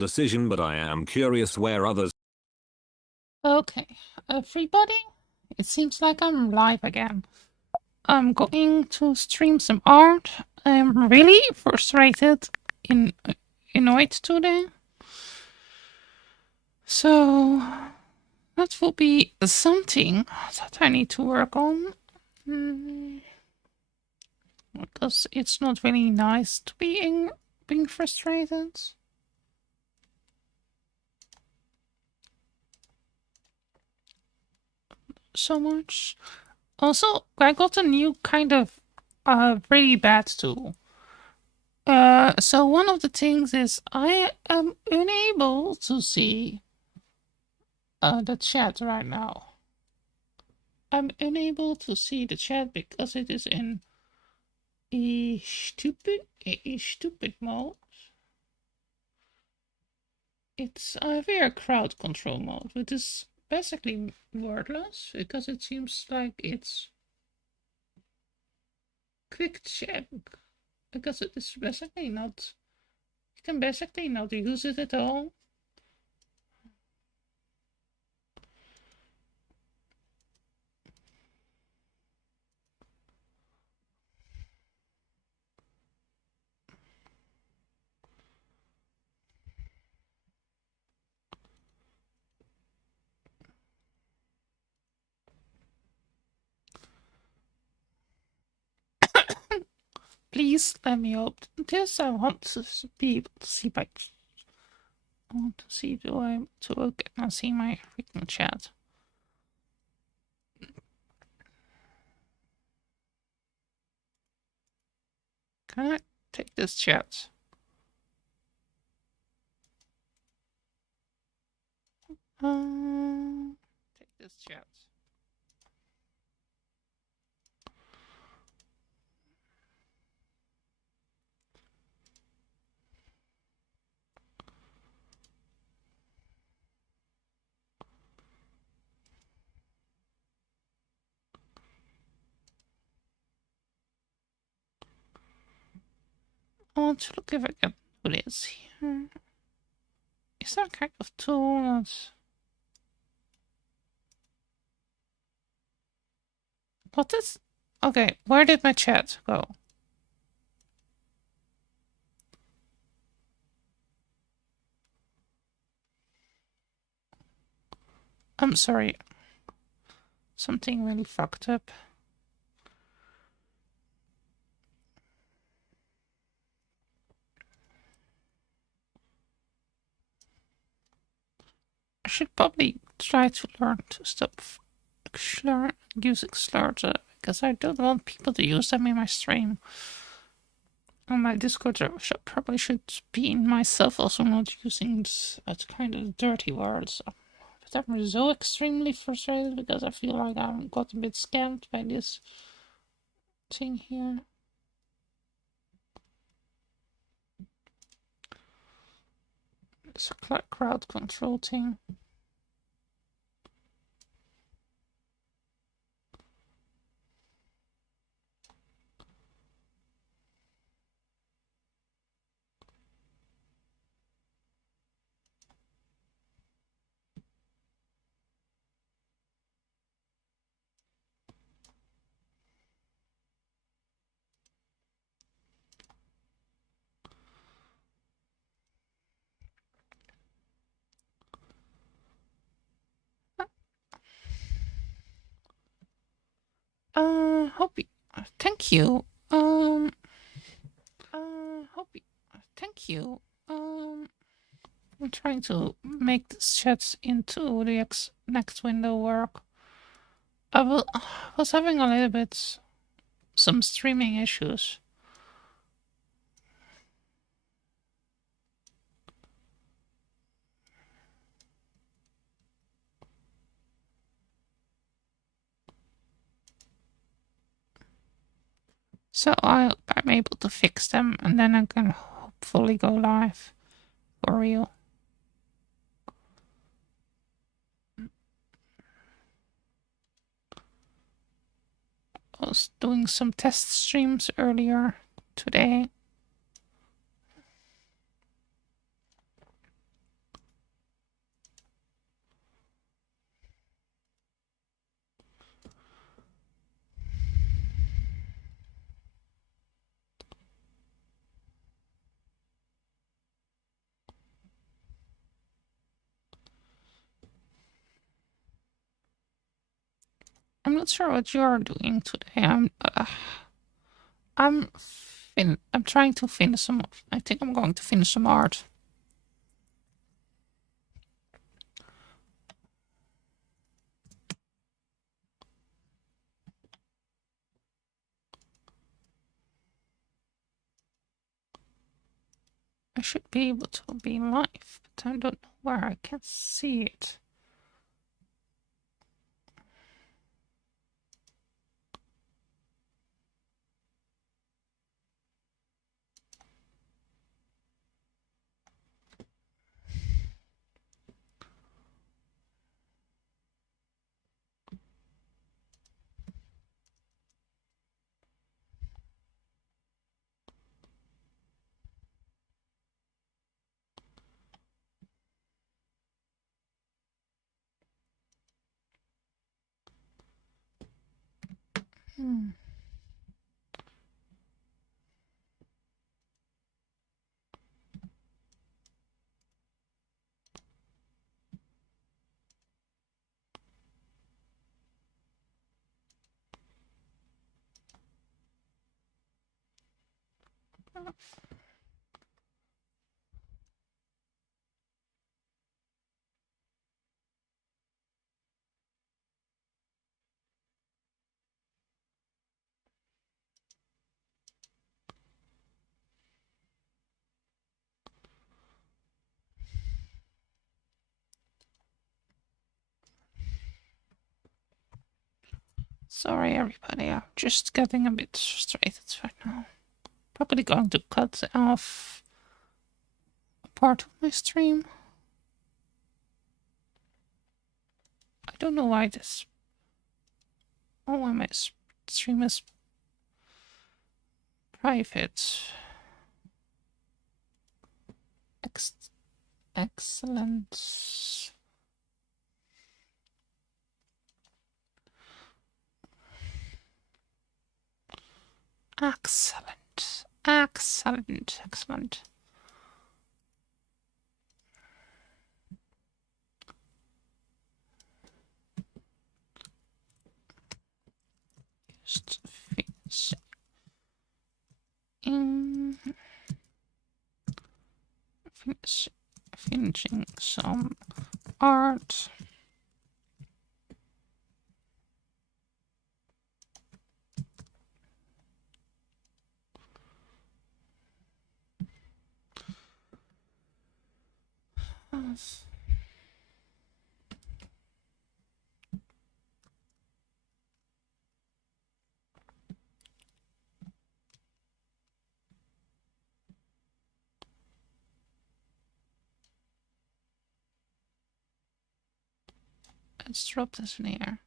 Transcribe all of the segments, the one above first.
decision, but I am curious where others. Okay, everybody, it seems like I'm live again. I'm going to stream some art. I'm really frustrated, in annoyed today. So that will be something that I need to work on. Because it's not really nice to being frustrated so much. Also, I got a new kind of really bad tool. So one of the things is I am unable to see the chat right now. I'm unable to see the chat because it is in a stupid mode. It's a crowd control mode, which is basically wordless because it seems like it's quick check because it is basically not. You can basically not use it at all. Please let me open this. I want to be able to see my. I want to see. Do I to look and see my freaking chat? Can I take this chat? Take this chat. I want to look if I can do this here. Is there a kind of tool that's... What is... Okay, where did my chat go? I'm sorry. Something really fucked up. I should probably try to learn to stop using slurs because I don't want people to use them in my stream. On my Discord, I probably should be myself also not using that kind of dirty words. But I'm so extremely frustrated because I feel like I got a bit scammed by this thing here. It's a crowd control thing. Hope you, thank you. Hope you, thank you. I'm trying to make this chat into the next window work. Was having a little bit some streaming issues. So I'm able to fix them and then I can hopefully go live for real. I was doing some test streams earlier today. I'm not sure what you're doing today. I'm trying to finish some. I think I'm going to finish some art. I should be able to be live, but I don't know where. I can't see it. Hmm. Sorry, everybody. I'm just getting a bit frustrated right now. Probably going to cut off a part of my stream. I don't know why this. Oh, why my stream is private. Excellent. Excellent. Excellent. Excellent. Just finishing some art. Let's drop this in here.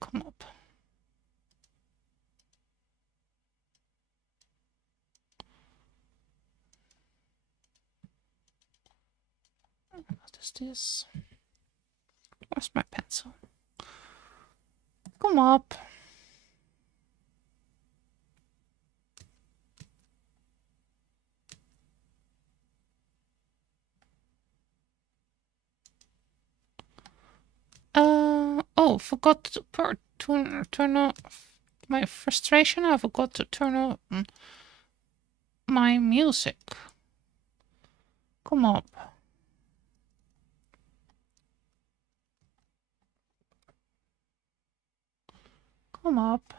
Come up. What is this? Where's my pencil? Come up. Oh, forgot to turn off my frustration. I forgot to turn off my music. Come up. Come up.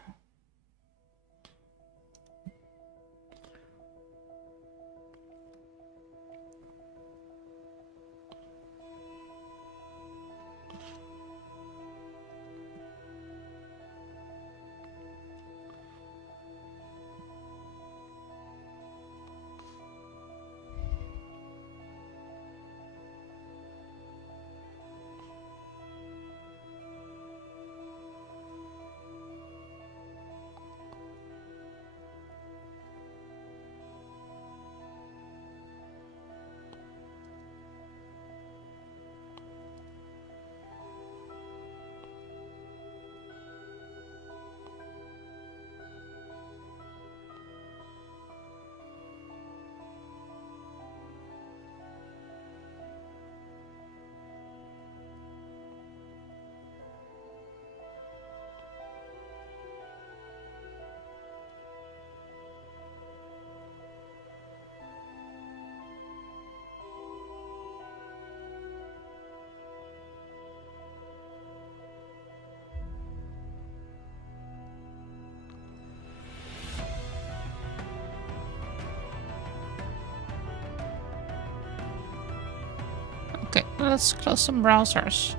Let's close some browsers.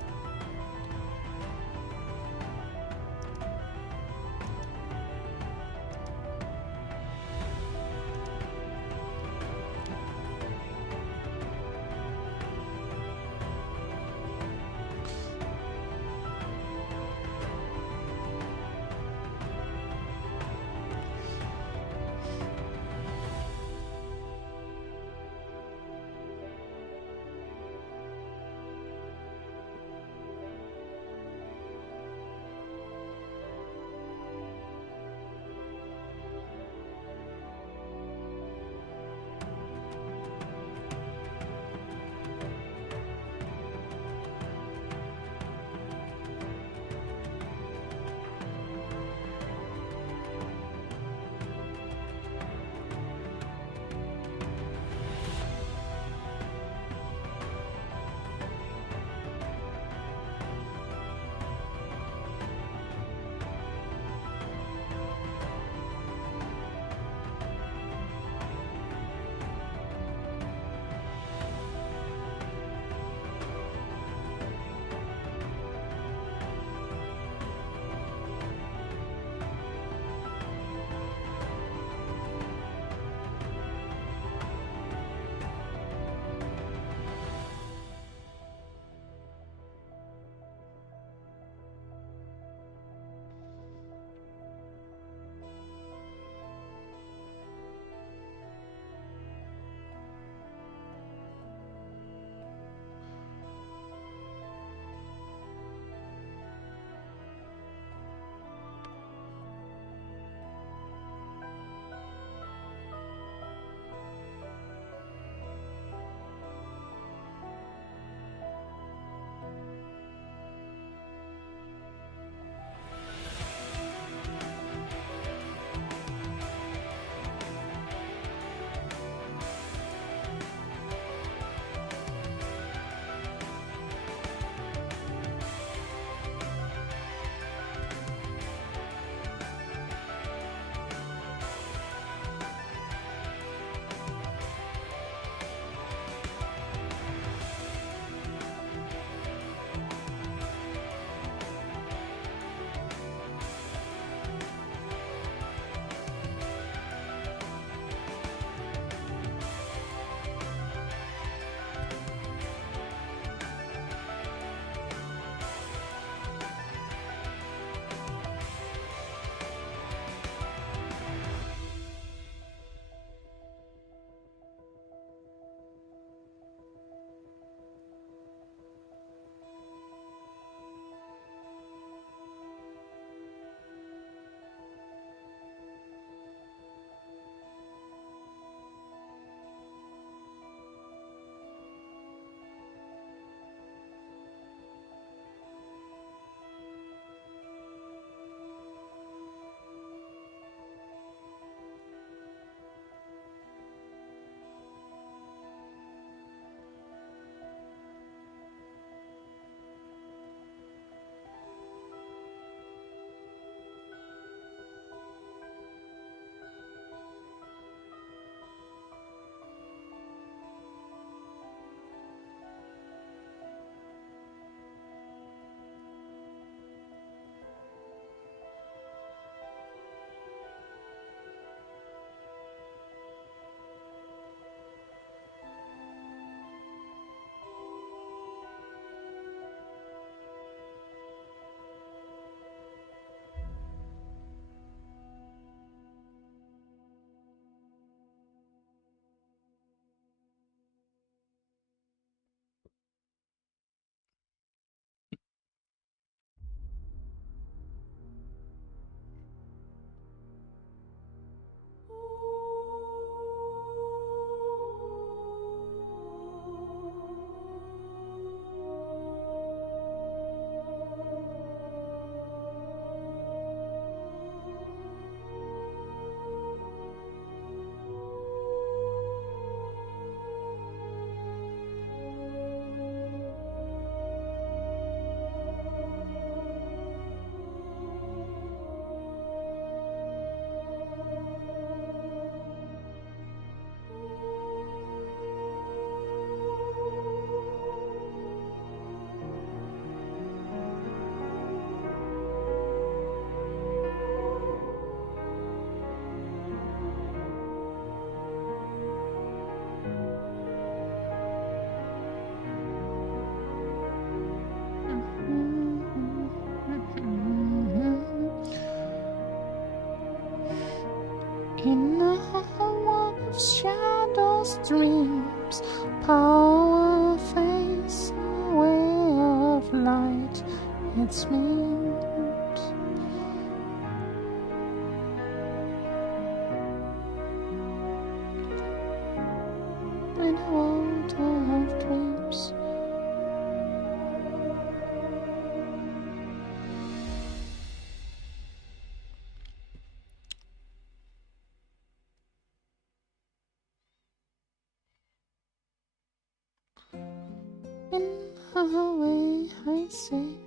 his dreams. Power face, a way of light, it's meant. In a world of dreams. In a way I say,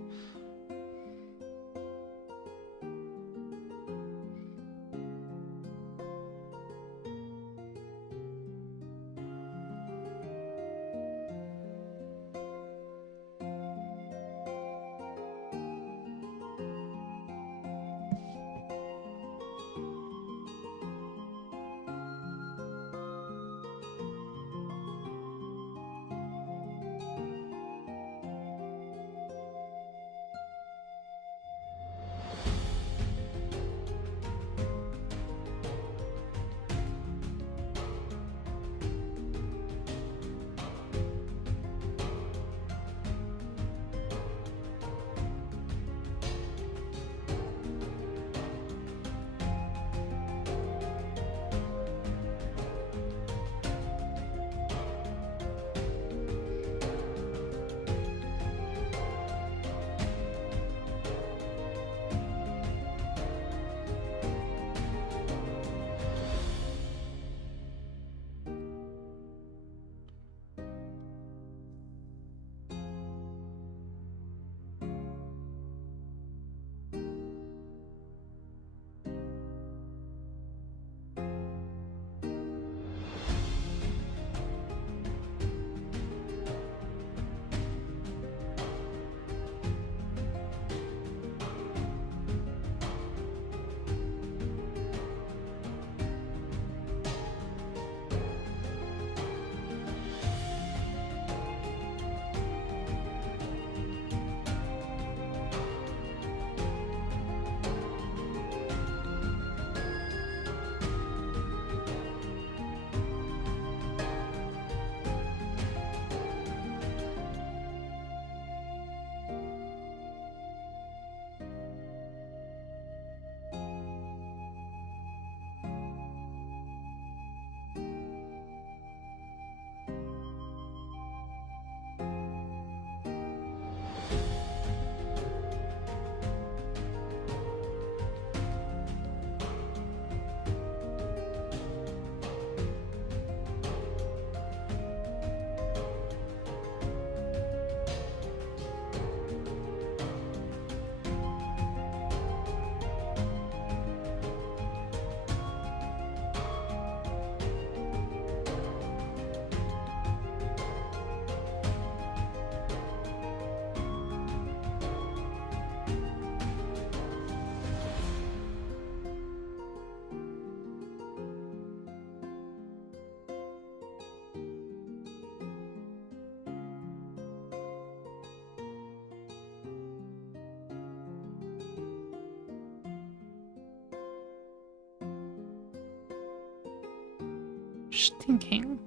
just thinking.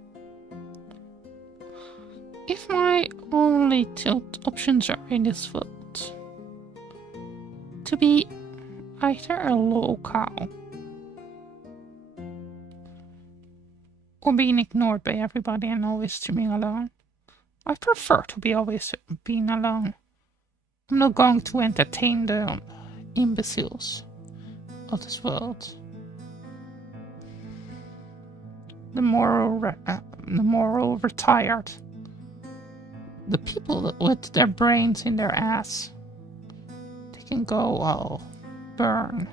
If my only two options are in this world, to be either a locale or being ignored by everybody and always streaming alone, I prefer to be always being alone. I'm not going to entertain the imbeciles of this world. The moral retired. The people with their brains in their ass. They can go burn.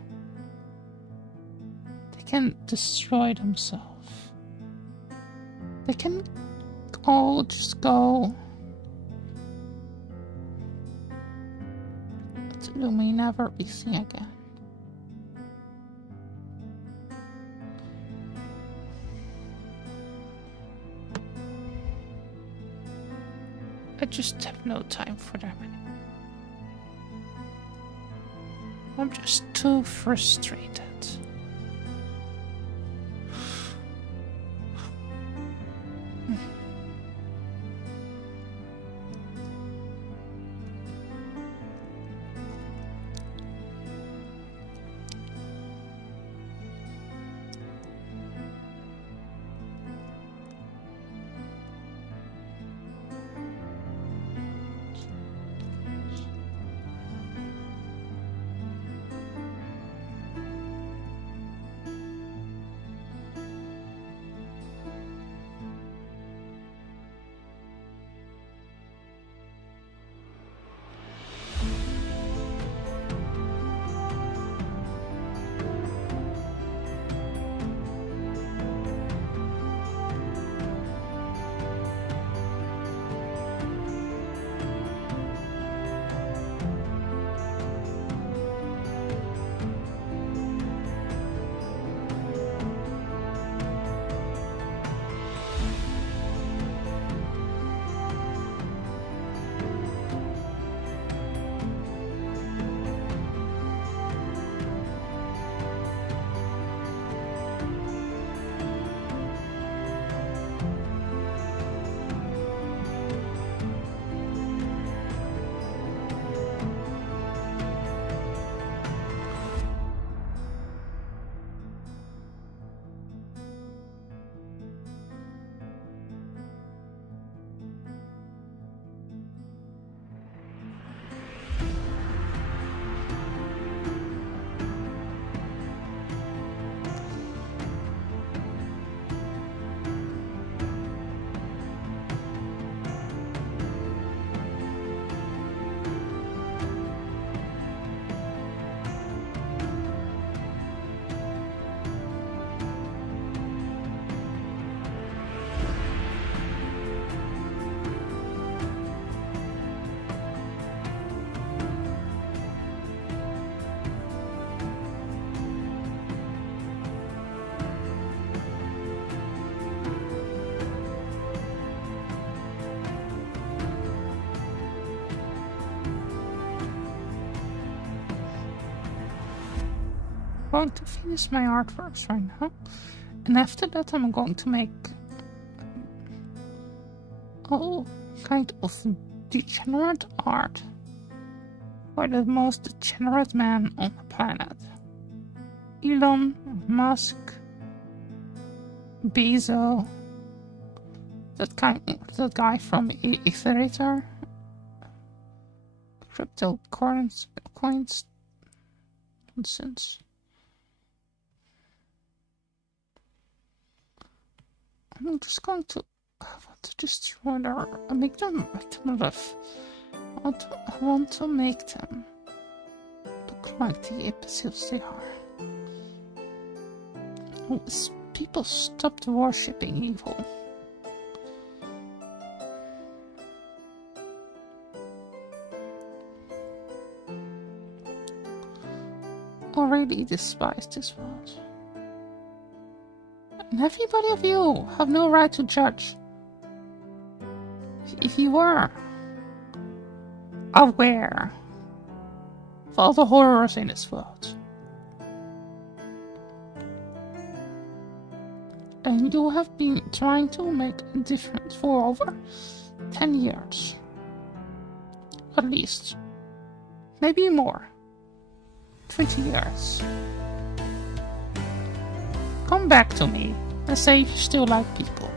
They can destroy themselves. They can all just go to may never be seen again. I just have no time for them anymore. I'm just too frustrated. Going to finish my artworks right now, and after that I'm going to make all kind of degenerate art for the most degenerate man on the planet. Elon Musk, Bezos, that guy from Ethereum, cryptocurrency coins, nonsense. I'm just going to destroy their, make them live. I want to make them look like the imbeciles they are. People stopped worshipping evil. Already despise this world. And everybody of you have no right to judge. If you were aware of all the horrors in this world, and you have been trying to make a difference for over 10 years, at least, maybe more, 20 years. Come back to me and say if you still like people.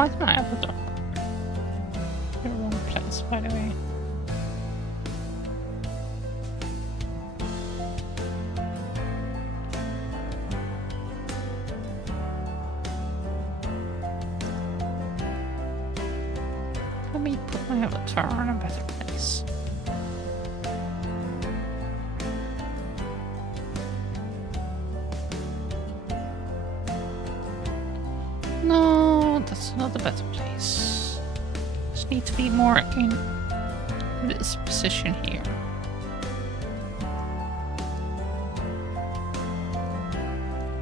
Why did my avatar? The wrong place, by the way. Let me put my avatar in a better place. No, that's not a better place. Just need to be more in this position here.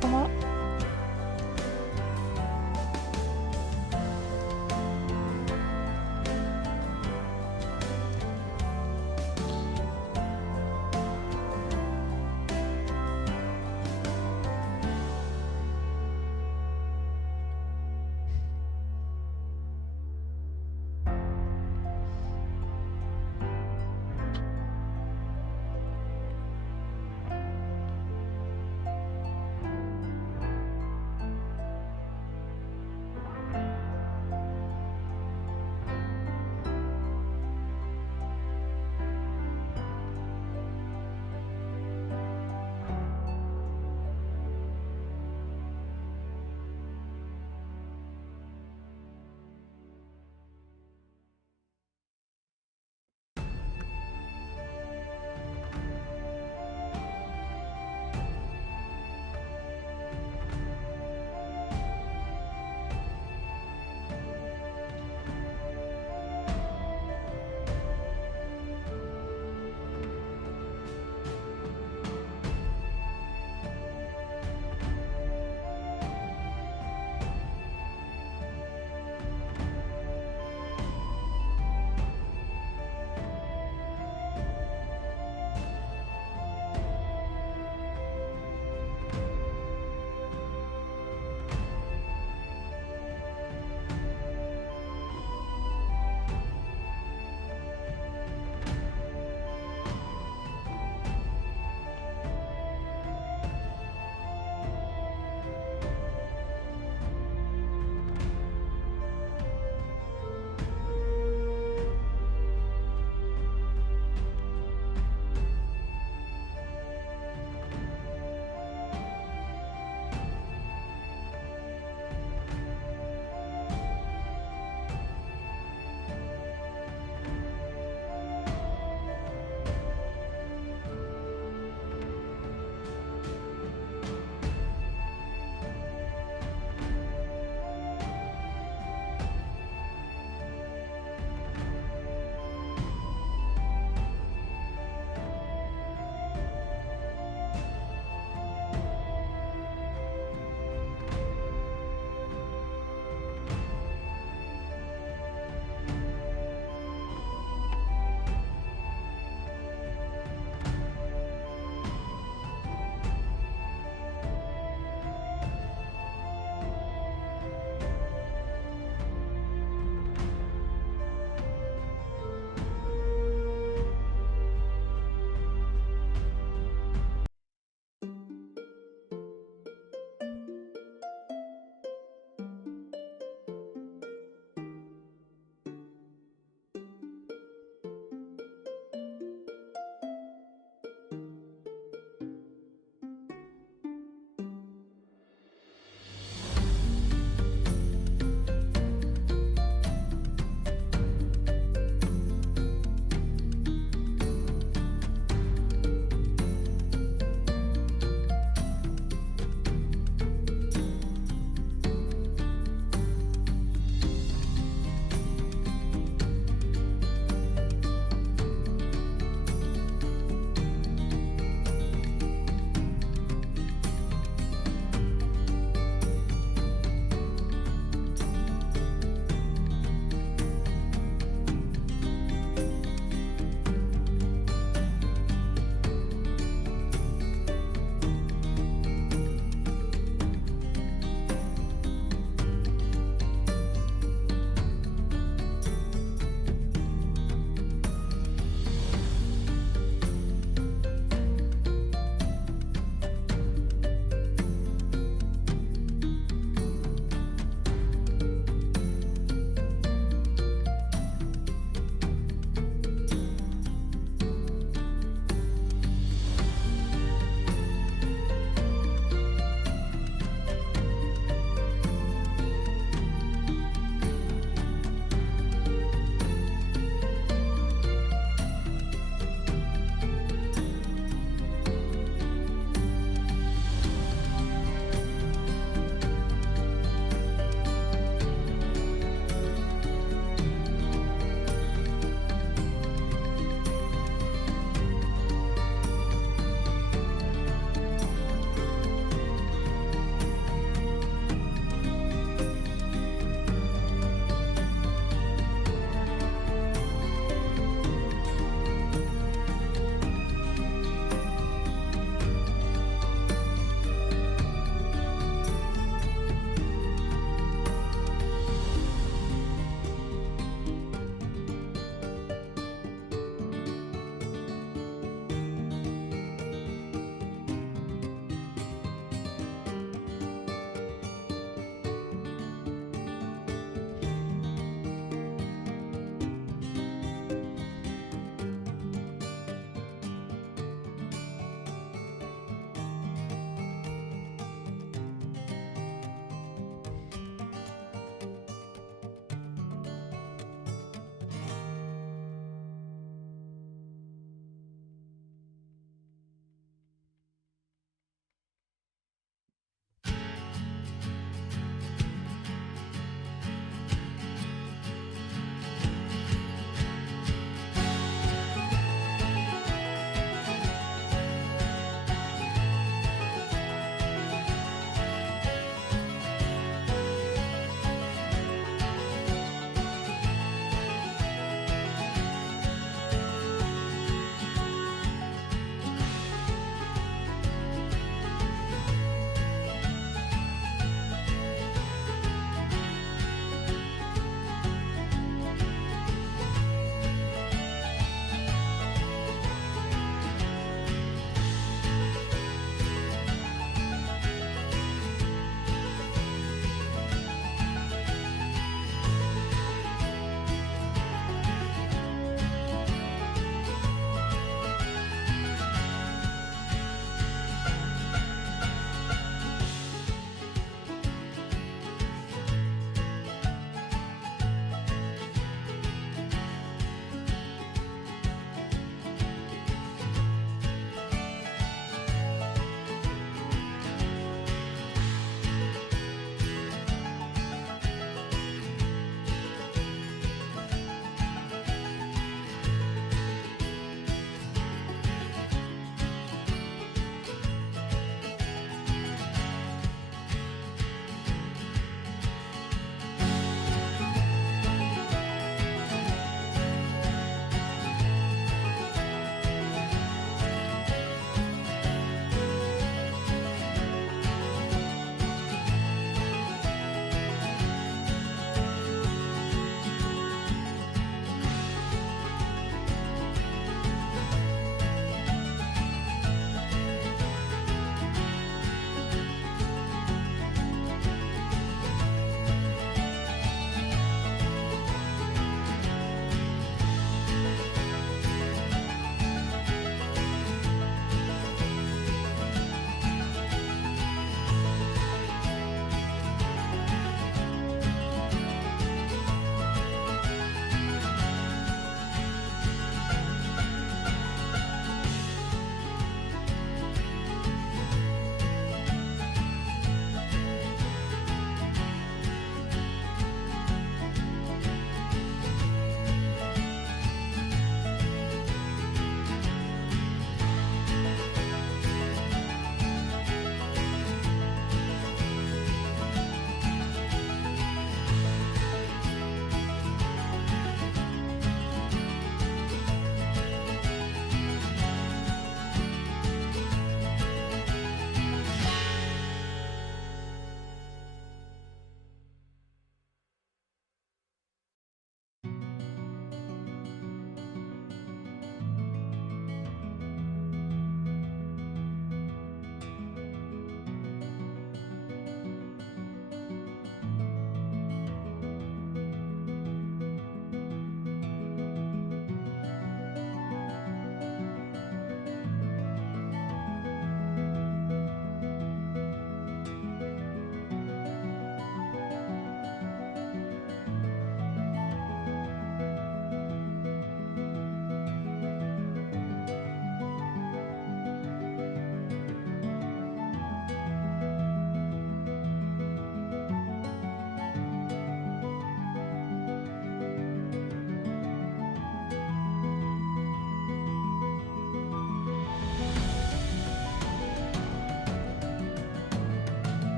Come on.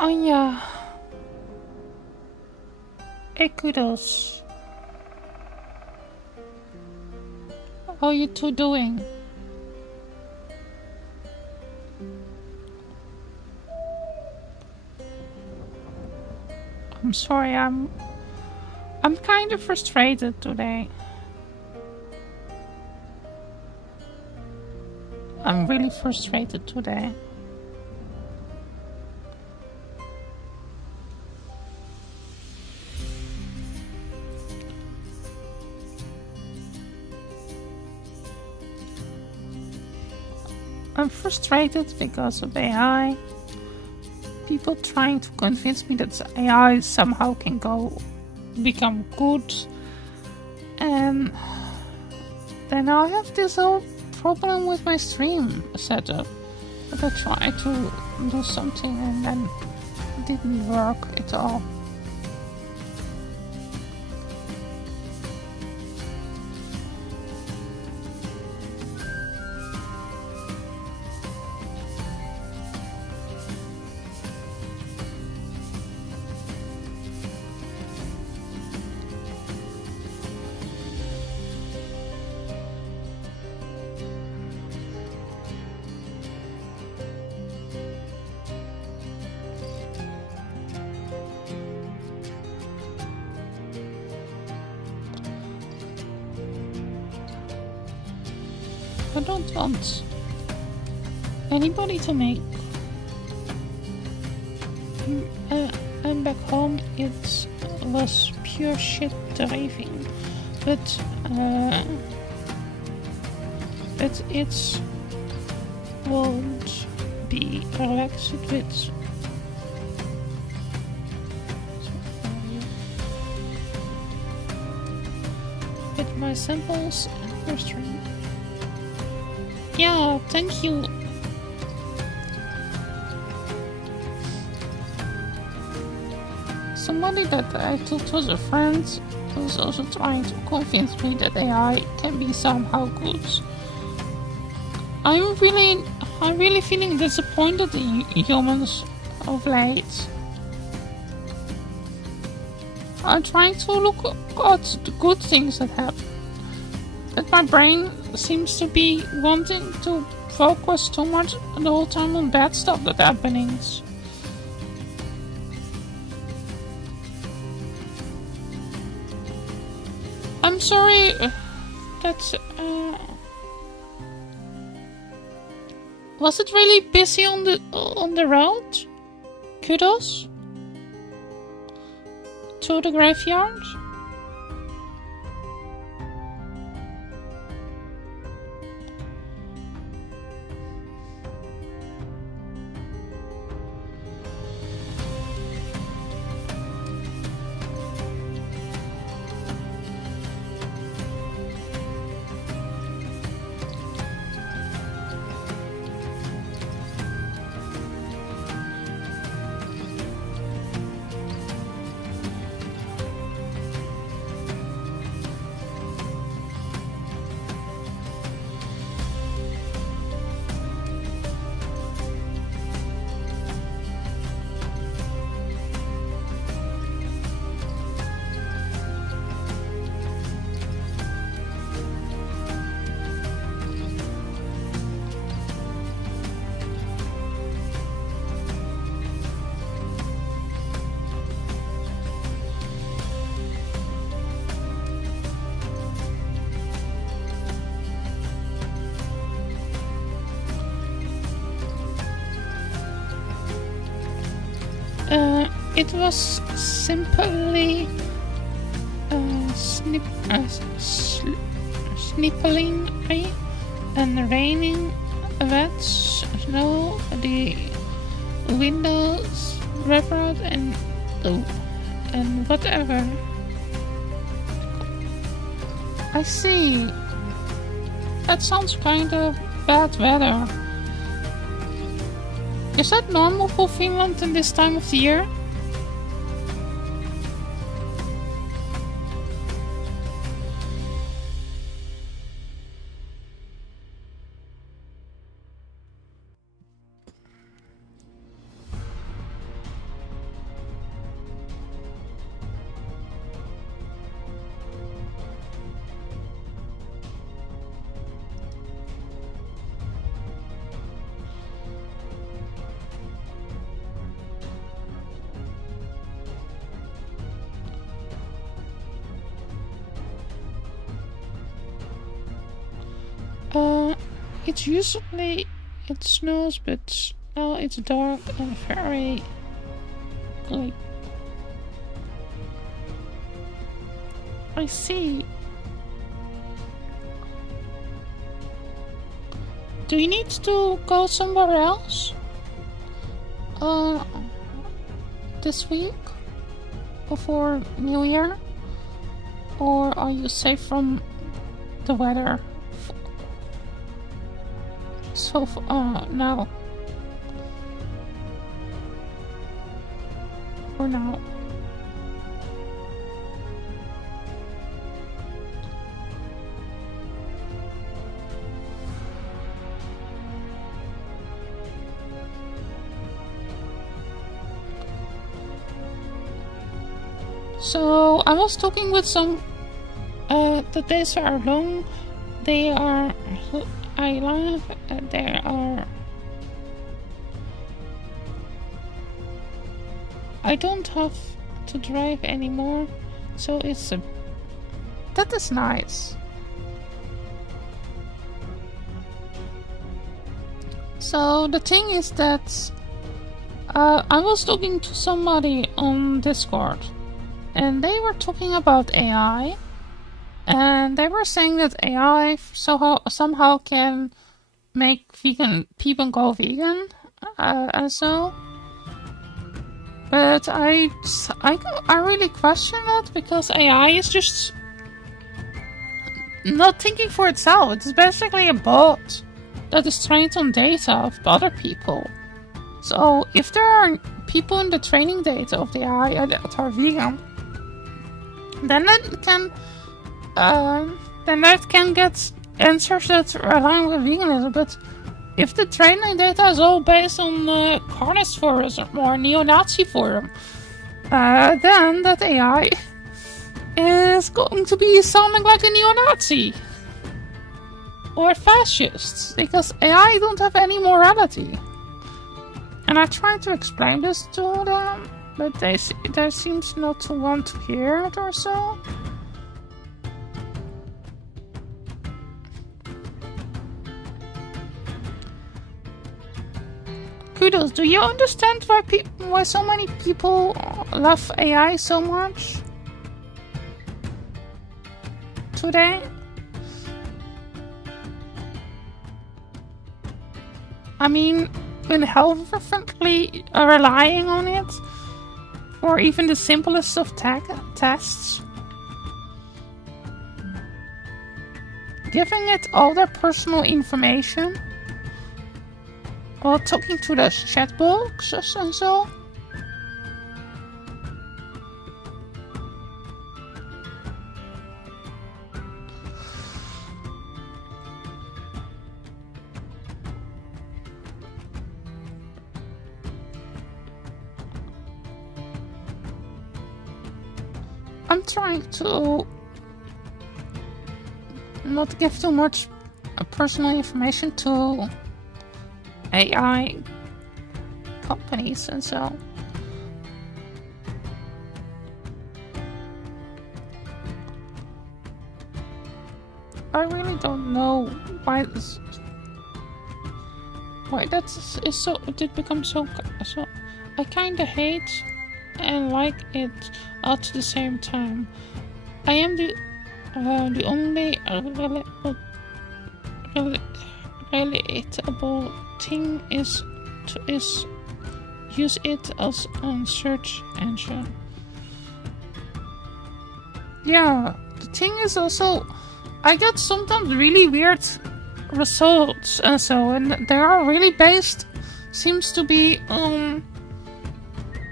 Anya. Hey, kudos. How are you two doing? I'm sorry, I'm kind of frustrated today. I'm really frustrated today. I'm frustrated because of AI. People trying to convince me that AI somehow can become good. And then I have this whole problem with my stream setup. But I tried to do something and then it didn't work at all. I don't want anybody to make. And back home it was pure shit driving, but it won't be relaxed with my samples and first ring. Yeah, thank you. Somebody that I took as a friend was also trying to convince me that AI can be somehow good. I'm really feeling disappointed in humans of late. I'm trying to look at the good things that happen, but my brain seems to be wanting to focus too much the whole time on bad stuff that's happening. I'm sorry that was it really busy on the road? Kudos to the graveyard. It was simply snippling and raining wet snow. The windows repaired and whatever. I see. That sounds kind of bad weather. Is that normal for Finland in this time of the year? It's usually it snows, but now it's dark and very like. I see. Do you need to go somewhere else? This week? Before New Year? Or are you safe from the weather? So, no. For now. So I was talking with some. The days are long. They are. I love. There are. I don't have to drive anymore, so it's a. That is nice. So the thing is that I was talking to somebody on Discord. And they were talking about AI, and they were saying that AI somehow can make vegan people go vegan, and so. But I really question it because AI is just not thinking for itself. It's basically a bot that is trained on data of other people. So if there are people in the training data of the AI that are vegan, then it can get answers that align with veganism. But if the training data is all based on carnivorism or neo-Naziism, then that AI is going to be sounding like a neo-Nazi or fascist, because AI don't have any morality. And I tried to explain this to them, but they seems not to want to hear it or so. Kudos, do you understand why so many people love AI so much today? I mean, when healthily relying on it, or even the simplest of tests, giving it all their personal information, or talking to the chat boxes and so. I'm trying to not give too much personal information to AI companies and so. I really don't know why that is so. It did become so. I kinda hate and like it all at the same time. I am the only relatable thing is use it as a search engine. Yeah, the thing is also I get sometimes really weird results and so, and they are really based, seems to be on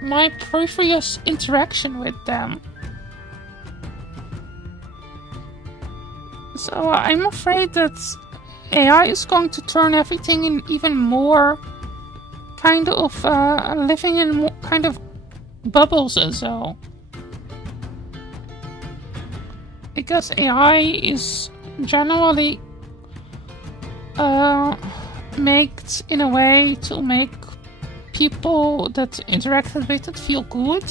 my previous interaction with them. So I'm afraid that AI is going to turn everything in even more kind of living in more kind of bubbles and so. Because AI is generally made in a way to make people that interacted with it feel good.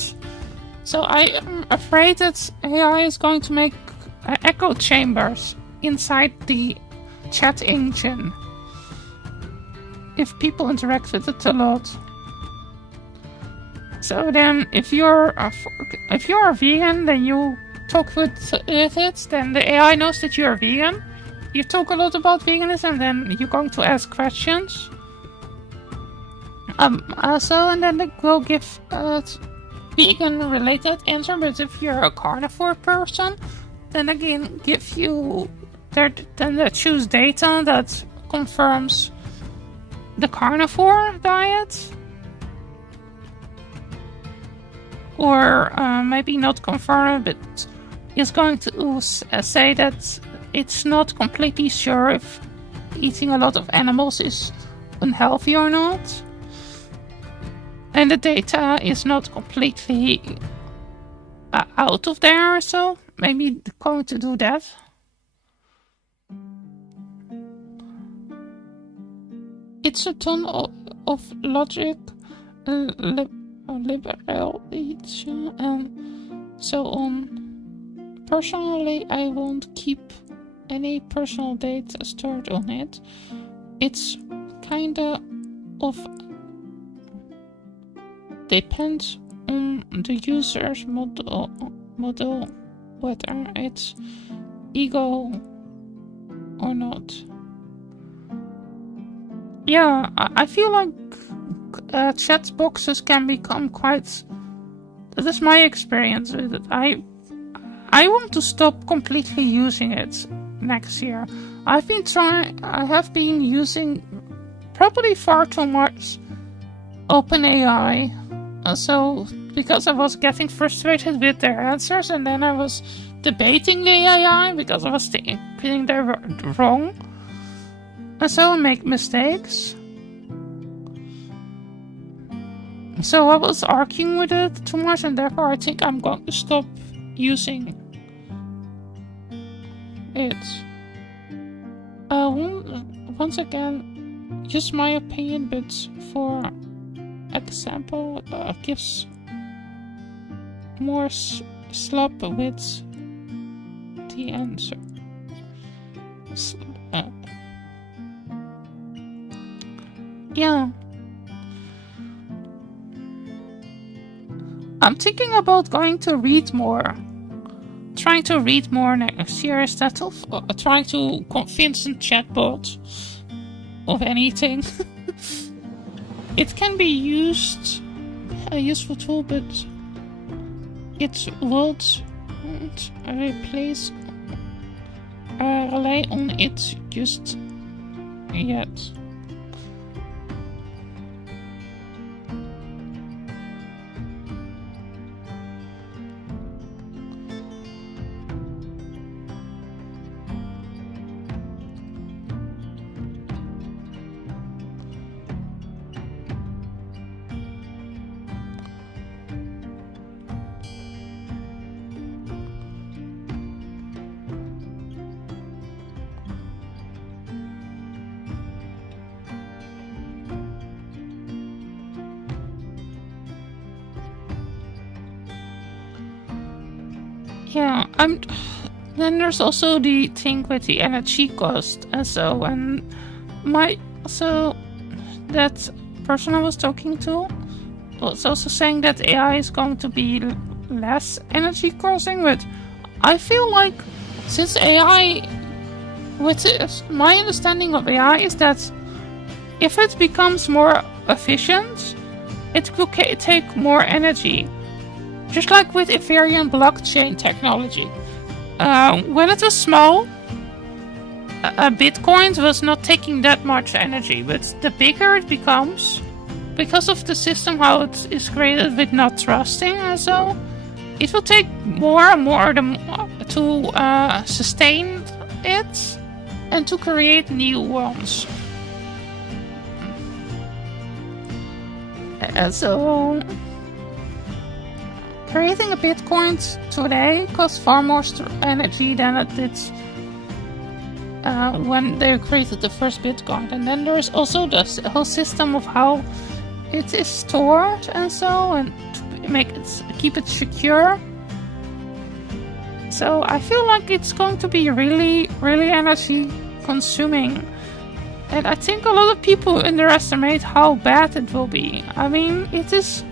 So I am afraid that AI is going to make echo chambers inside the chat engine. if people interact with it a lot. So then, if you're a vegan, then you talk with it. Then the AI knows that you're a vegan. You talk a lot about veganism, then you're going to ask questions. And then they will give vegan-related answer. But if you're a carnivore person, then again give you then they choose data that confirms the carnivore diet, or maybe not confirm, but is going to say that it's not completely sure if eating a lot of animals is unhealthy or not. And the data is not completely out of there, so maybe going to do that. It's a ton of logic, liberal and so on. Personally, I won't keep any personal data stored on it. It's kinda of depends on the user's model whether it's ego or not. Yeah, I feel like chat boxes can become quite. That is my experience with it. I want to stop completely using it next year. I have been using probably far too much OpenAI. So because I was getting frustrated with their answers, and then I was debating the AI because I was thinking they were wrong. And so I make mistakes. So I was arguing with it too much, and therefore I think I'm going to stop using it. Once again, just my opinion, but for example, gives more slop with the answer. Yeah. I'm thinking about going to read more. Trying to read more next year instead of trying to convince a chatbot of anything. It can be a useful tool, but it won't rely on it just yet. Yeah, then there's also the thing with the energy cost, and that person I was talking to was also saying that AI is going to be less energy costing, but I feel like since AI, my understanding of AI is that if it becomes more efficient, it will take more energy. Just like with Ethereum blockchain technology. When it was small, Bitcoin was not taking that much energy, but the bigger it becomes, because of the system how it is created with not trusting and so, it will take more and more to sustain it and to create new ones. And so creating a Bitcoin today costs far more energy than it did when they created the first Bitcoin. And then there's also the whole system of how it is stored and so, and to keep it secure. So I feel like it's going to be really, really energy consuming And I think a lot of people underestimate how bad it will be. I mean, it is...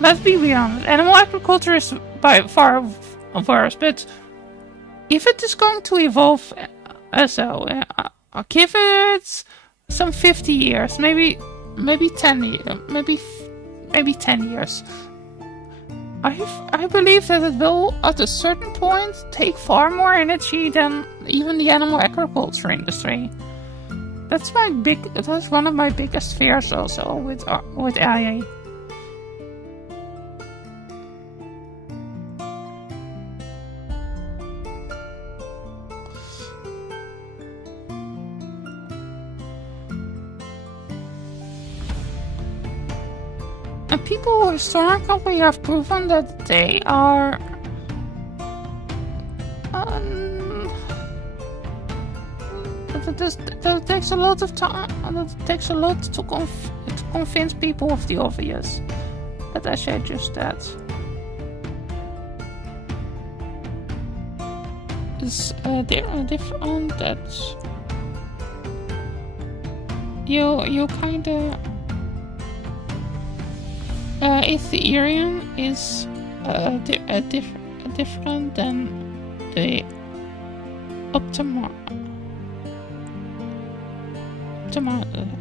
Let's be honest, animal agriculture is by far worse, but if it is going to evolve give it some 50 years, maybe 10 years, maybe 10 years. I believe that it will, at a certain point, take far more energy than even the animal agriculture industry. That's one of my biggest fears also with AI. And people historically have proven that they are that takes a lot of time, and it takes a lot to convince people of the obvious. But I say just that. It's different that you kinda Ethereum is different than the Optima.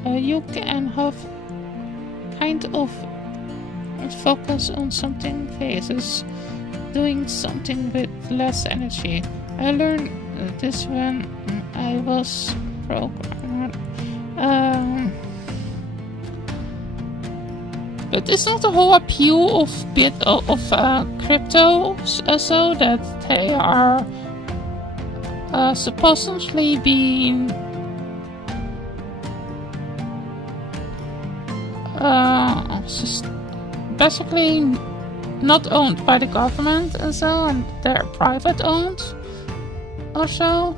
You can have kind of focus on something versus doing something with less energy. I learned this when I was programmer. But it's not the whole appeal of crypto, so that they are supposedly being basically not owned by the government and so, and they're private owned also.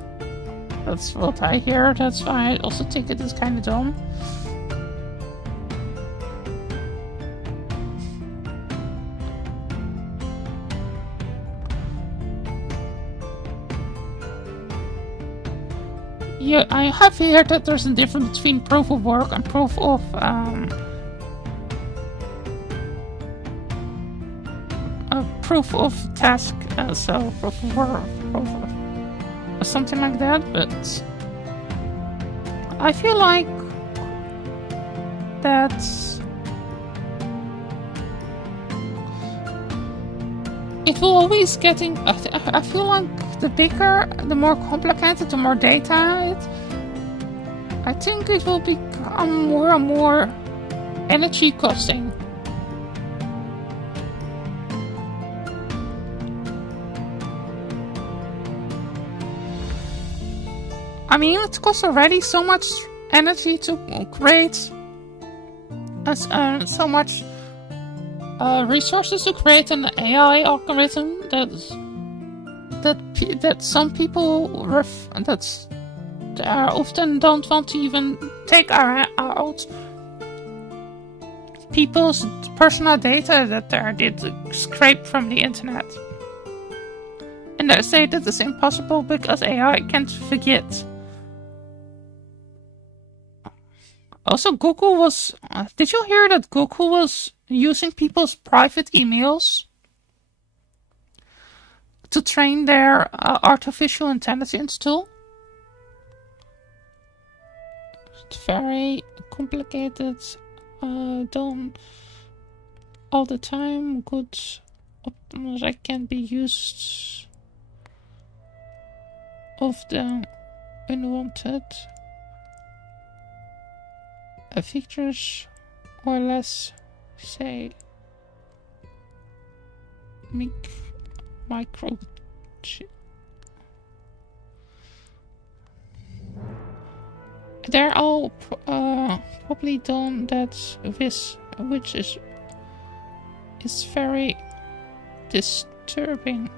That's what I hear. That's why I also think it is kind of dumb. Yeah, I have heard that there's a difference between proof of work and proof of task, so proof of work, or something like that. But I feel like that's it will always getting. I feel like the bigger, the more complicated, the more data I think it will become more and more energy costing. I mean, it costs already so much energy to create, so much resources to create an AI algorithm that some people often don't want to even take out people's personal data that they did scrape from the internet. And I say that it's impossible because AI can't forget. Also, Google was... did you hear that Google was using people's private emails to train their artificial intelligence tool? It's very complicated, done all the time, good that can be used of the unwanted features, or less say micro. They're all probably done that with, which is very disturbing.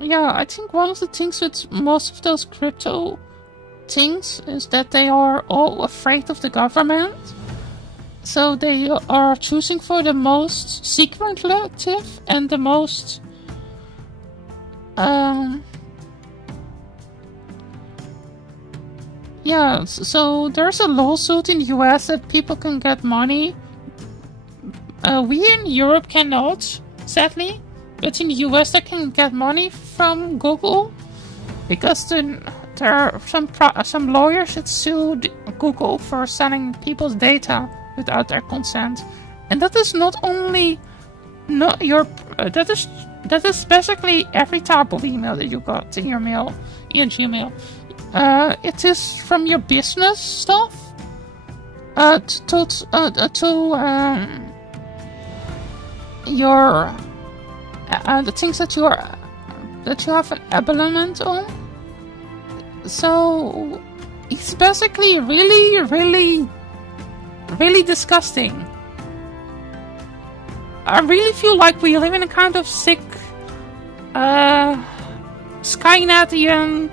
Yeah, I think one of the things with most of those crypto things is that they are all afraid of the government. So they are choosing for the most secretive and the most Yeah, so there's a lawsuit in the US that people can get money. We in Europe cannot, sadly, but in the US they can get money from Google because there are some lawyers that sued Google for selling people's data without their consent, and that is not only not your that is basically every type of email that you got in your mail, in Gmail. It is from your business stuff to your the things that you have an abonnement on. So it's basically really disgusting. I really feel like we live in a kind of sick Skynetian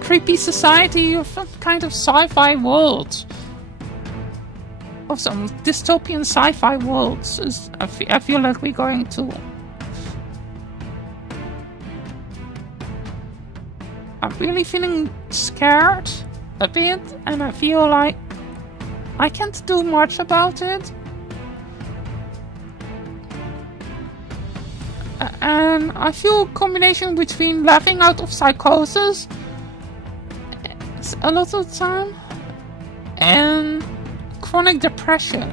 creepy society of some kind of sci-fi world, of some dystopian sci-fi worlds. I feel like we're going to. I'm really feeling scared a bit, and I feel like I can't do much about it. And I feel a combination between laughing out of psychosis a lot of the time and chronic depression.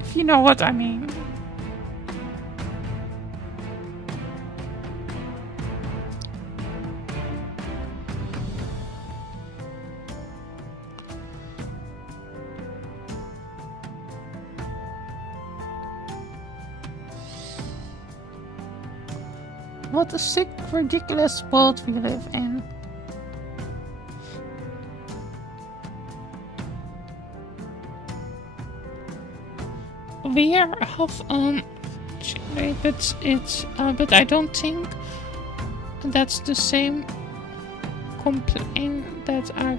If you know what I mean. What a sick, ridiculous world we live in. We have but it's but I don't think that's the same complaint that I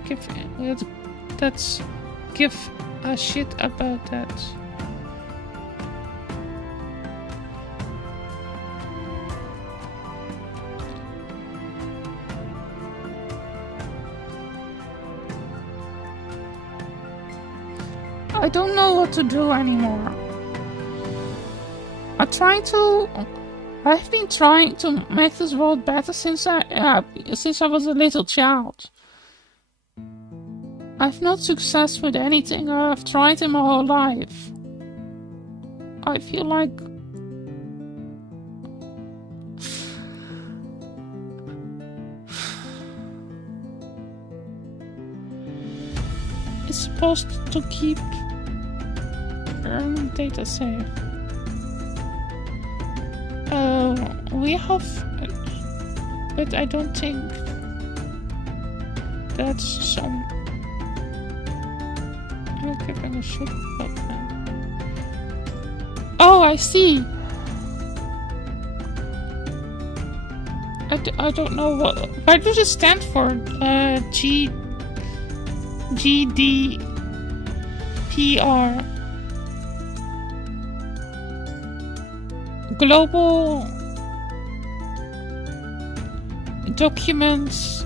give a shit about that. I don't know what to do anymore. I've been trying to make this world better since I was a little child. I've not success with anything I've tried in my whole life. I feel like it's supposed to keep data safe. We have, but I don't think that's some. I'm giving a shit about that. Oh, I see. I don't know why does it stand for? GDPR. Global Documents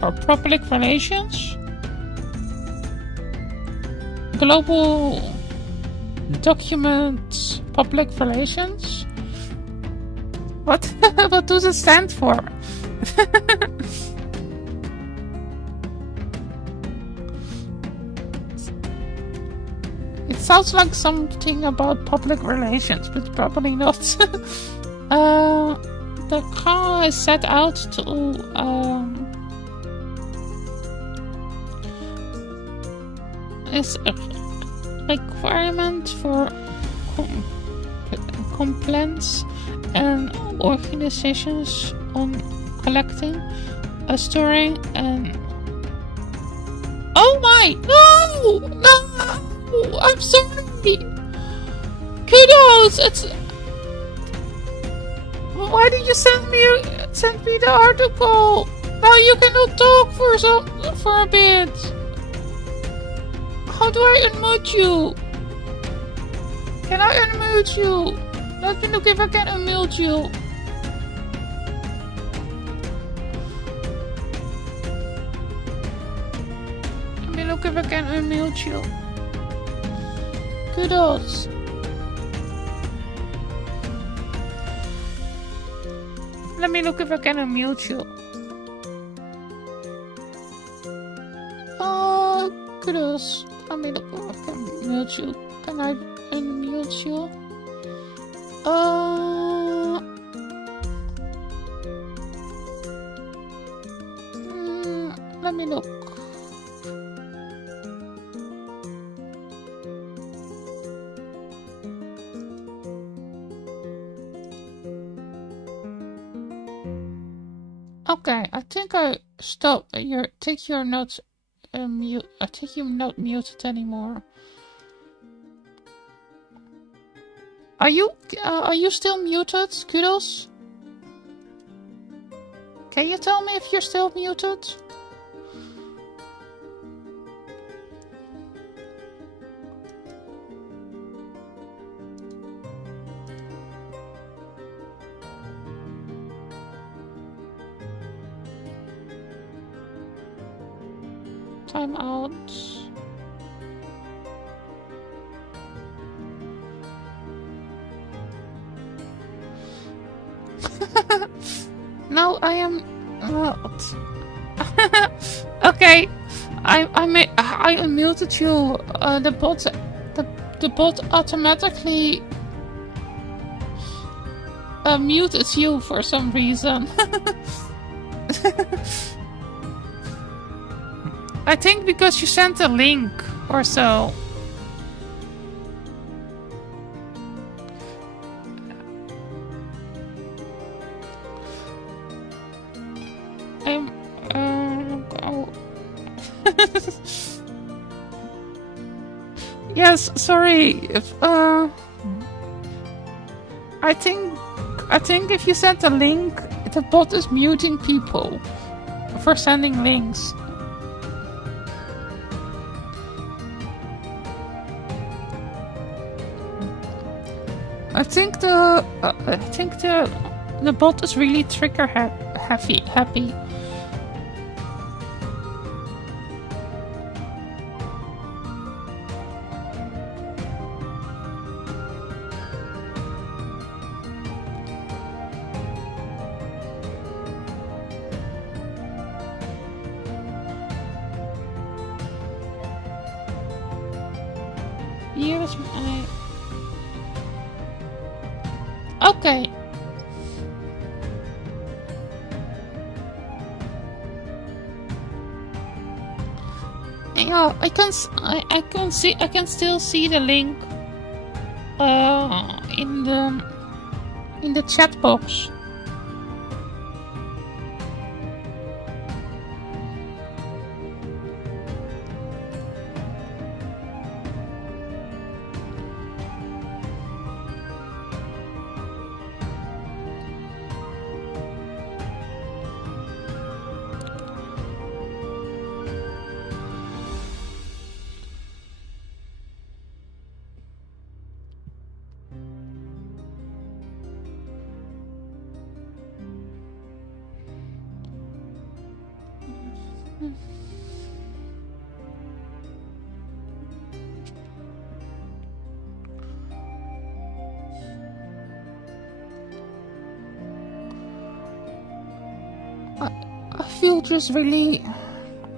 or Public Relations? Global Documents Public Relations? What? What does it stand for? It sounds like something about public relations, but probably not. The car is set out to is a requirement for complaints and organizations on collecting, storing, and oh my no! I'm sorry. Kudos. Why did you send me the article? Now you cannot talk for a bit. How do I unmute you? Can I unmute you? Let me look if I can unmute you. Let me look if I can unmute you. Kudos. Let me look if I can unmute you. Kudos. Let me look if I can unmute you. Can I unmute you? Let me look. Okay, I think I stop. Take your notes mute. I think you're not muted anymore. Are you still muted, Kudos? Can you tell me if you're still muted? Time out. No, I am not. Okay, I unmuted you. The bot automatically muted you for some reason. I think because you sent a link or so. Yes, sorry. If I think if you sent a link, the bot is muting people for sending links. I think the bot is really trigger happy. Here's my... Okay. Yeah, I can still see the link in the chat box.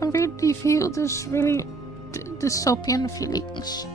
I really feel this really dystopian feelings.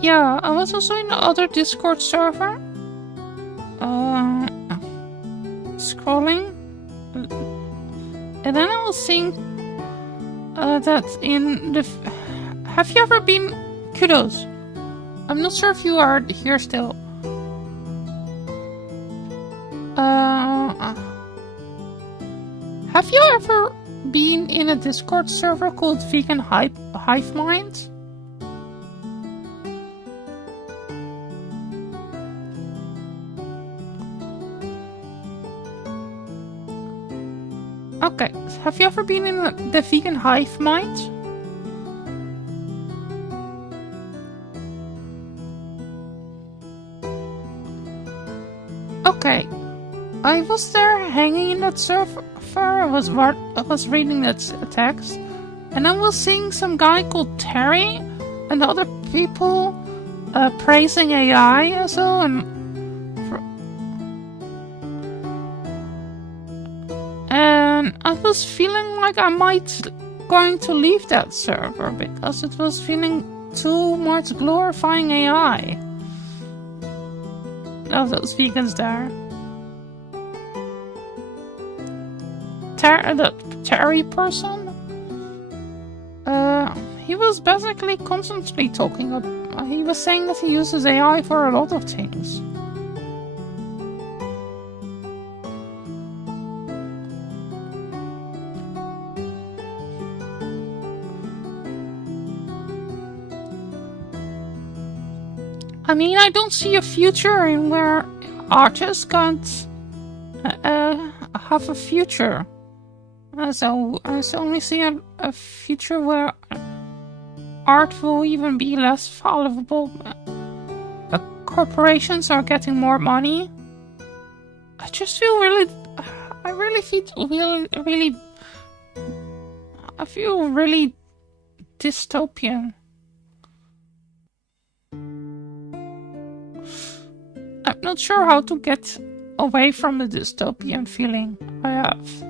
Yeah, I was also in the other Discord server. Scrolling. And then I was seeing that in the... Have you ever been... Kudos. I'm not sure if you are here still. Have you ever been in a Discord server called Vegan Hive Mind? Okay, have you ever been in the Vegan Hive Mind? Okay, I was there hanging in that server. I was reading that text, and I was seeing some guy called Terry and other people praising AI and so, and I was feeling like I might going to leave that server because it was feeling too much glorifying AI. Of those vegans there. The Terry person, he was basically constantly talking about, he was saying that he uses AI for a lot of things. I mean, I don't see a future in where artists can't have a future. So I only see a future where art will even be less valuable. Corporations are getting more money. I just feel really... I really feel really... I feel really dystopian. I'm not sure how to get away from the dystopian feeling I have.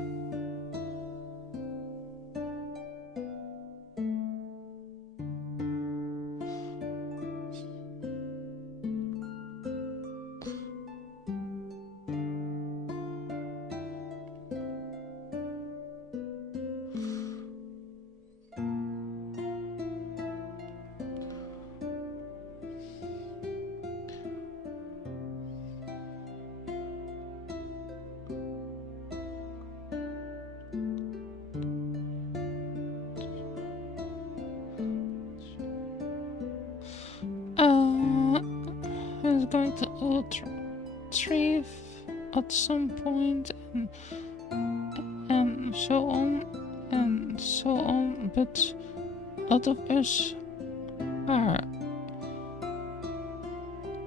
Is going to retrieve at some point and so on, but a lot of us are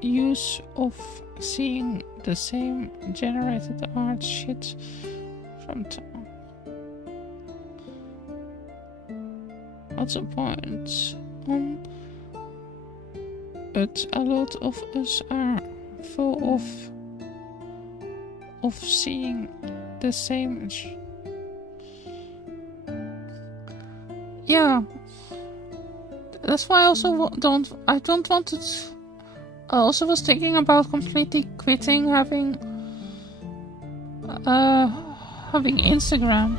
used of seeing the same generated art shit from time. At some point but a lot of us are full of seeing the same. Yeah, that's why I also don't want to. I also was thinking about completely quitting having Instagram.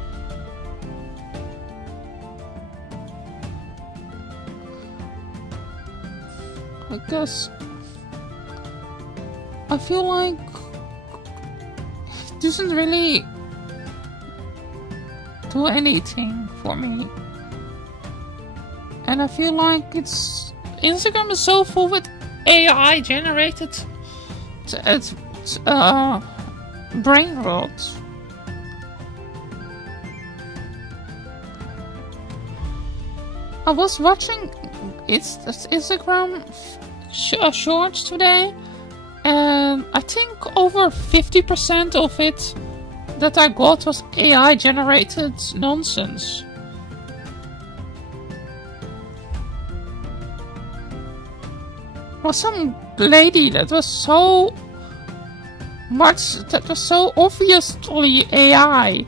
Because I feel like it doesn't really do anything for me. And I feel like Instagram is so full with AI generated brain rot. I was watching Instagram shorts today, and I think over 50% of it that I got was AI generated nonsense. Was some lady that was so obviously AI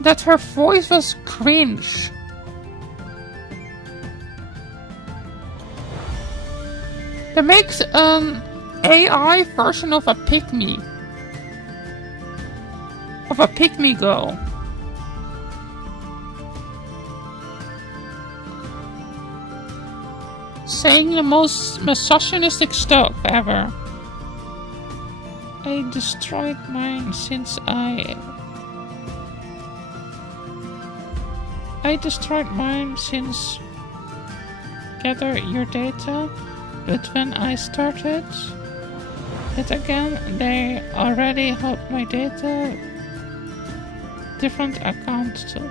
that her voice was cringe. They make an AI version of a pygmy. Of a pygmy girl. Saying the most misogynistic stuff ever. I destroyed mine since I gather your data, but when I started it again, they already had my data. Different account too.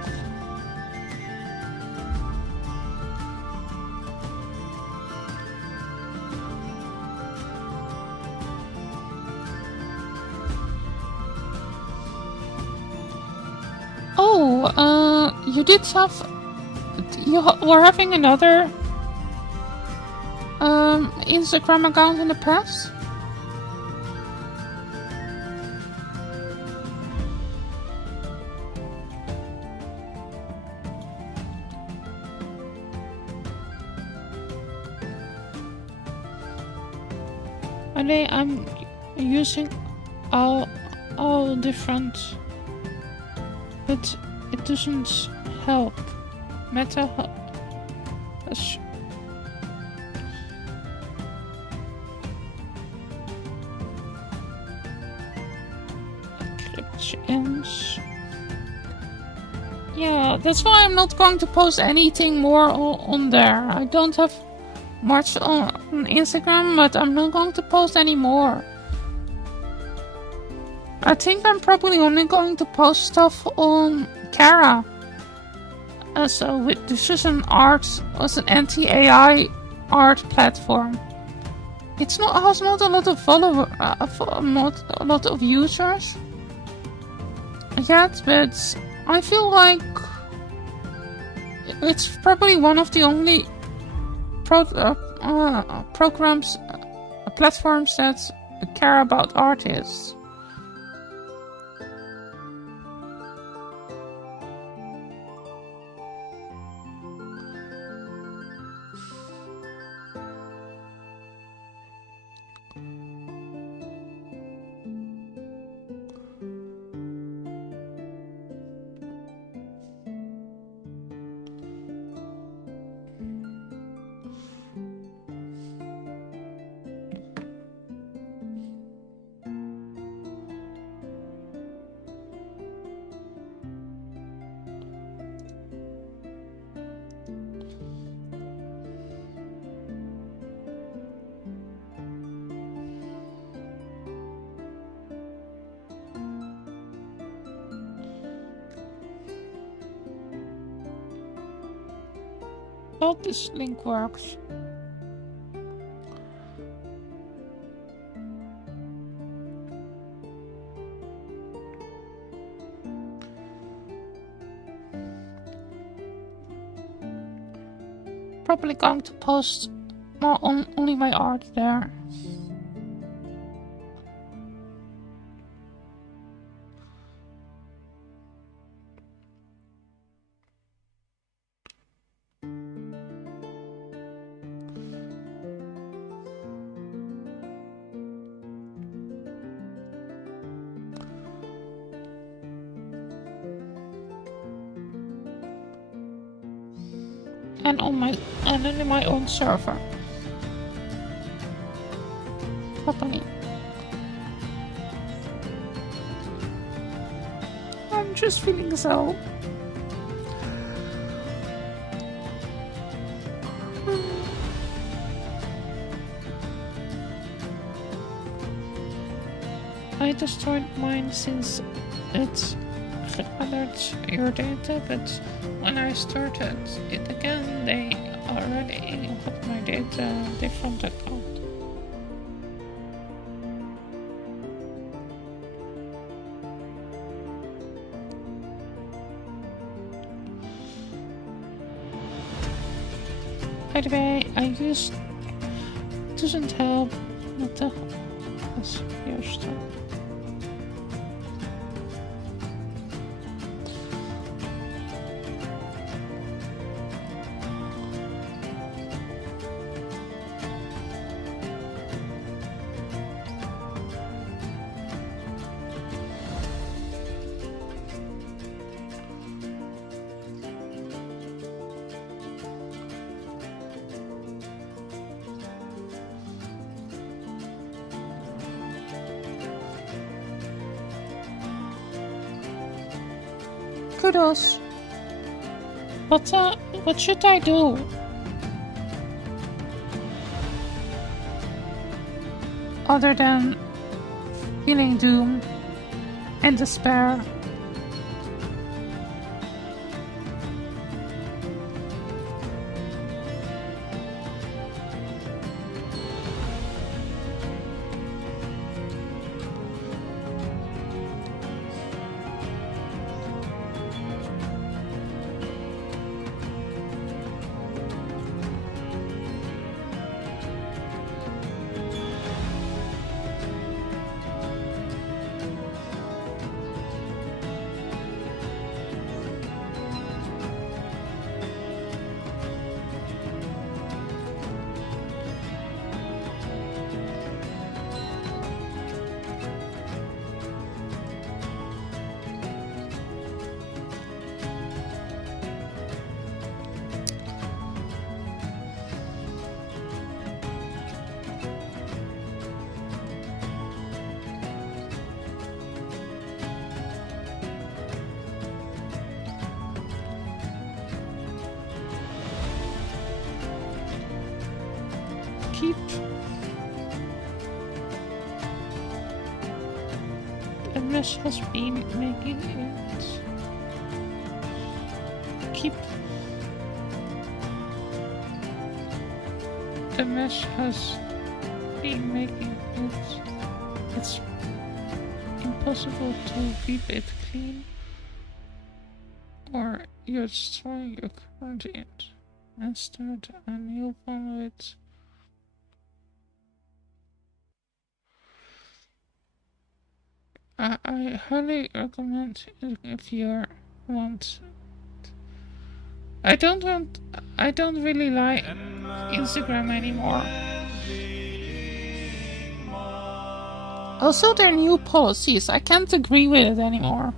Oh, you did have... You were having another Instagram account in the past? I'm using all different, but it doesn't help. Meta encryptions. Yeah, that's why I'm not going to post anything more on there. I don't have much on Instagram, but I'm not going to post any more. I think I'm probably only going to post stuff on Kara. This is an anti-AI art platform. Has not a lot of followers, not a lot of users yet, but I feel like it's probably one of the only platforms that care about artists. Well, this link works. Probably going to post only my art there. And on my own server. Probably. I'm just feeling so. I destroyed mine since it's gathered your data, but when I started it again, they already had my data different account. By the way, I used doesn't help with the your stuff. kudos. What should I do? Other than feeling doom and despair. Keep the mesh has been making it. Keep the mesh has been making it. It's impossible to keep it clean, or you're destroying your current int and start a new one with. I highly recommend if you want. I don't really like Instagram anymore. Also, their new policies, I can't agree with it anymore.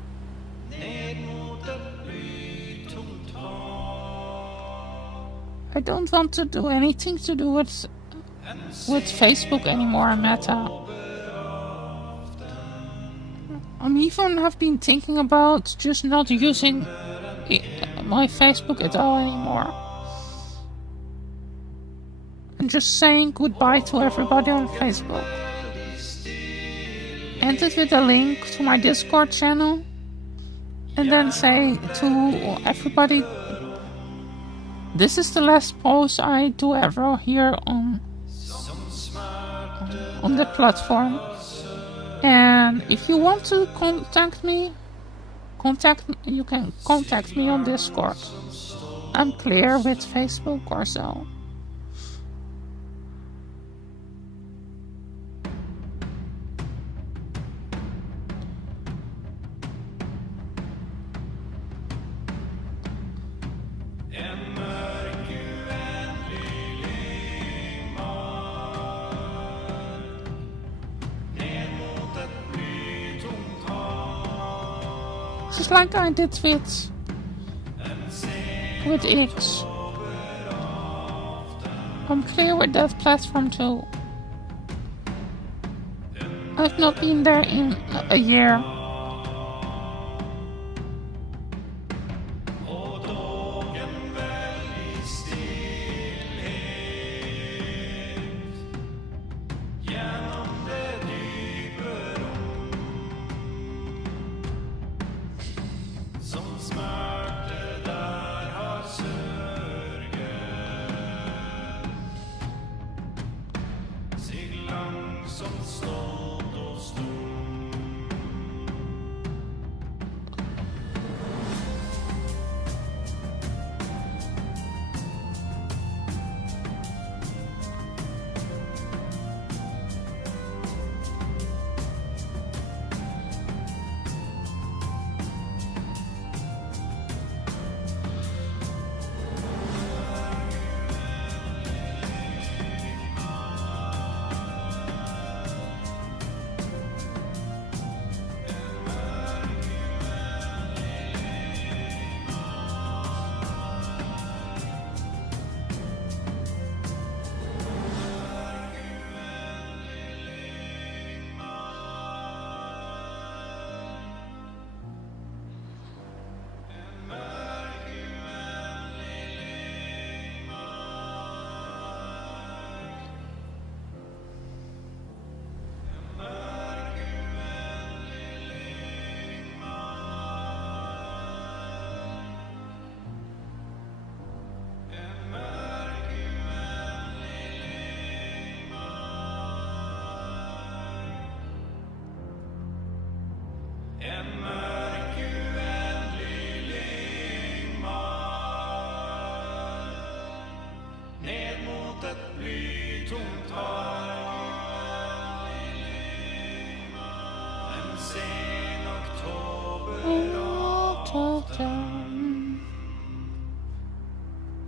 I don't want to do anything to do with Facebook anymore, Meta. I'm even have been thinking about just not using my Facebook at all anymore. And just saying goodbye to everybody on Facebook. End it with a link to my Discord channel. And then say to everybody, this is the last post I do ever here on the platform. And if you want to contact me, you can contact me on Discord. I'm clear with Facebook or so. Just like I did with X. I'm clear with that platform too. I've not been there in a year.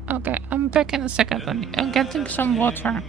Okay, I'm back in a second. I'm getting some water.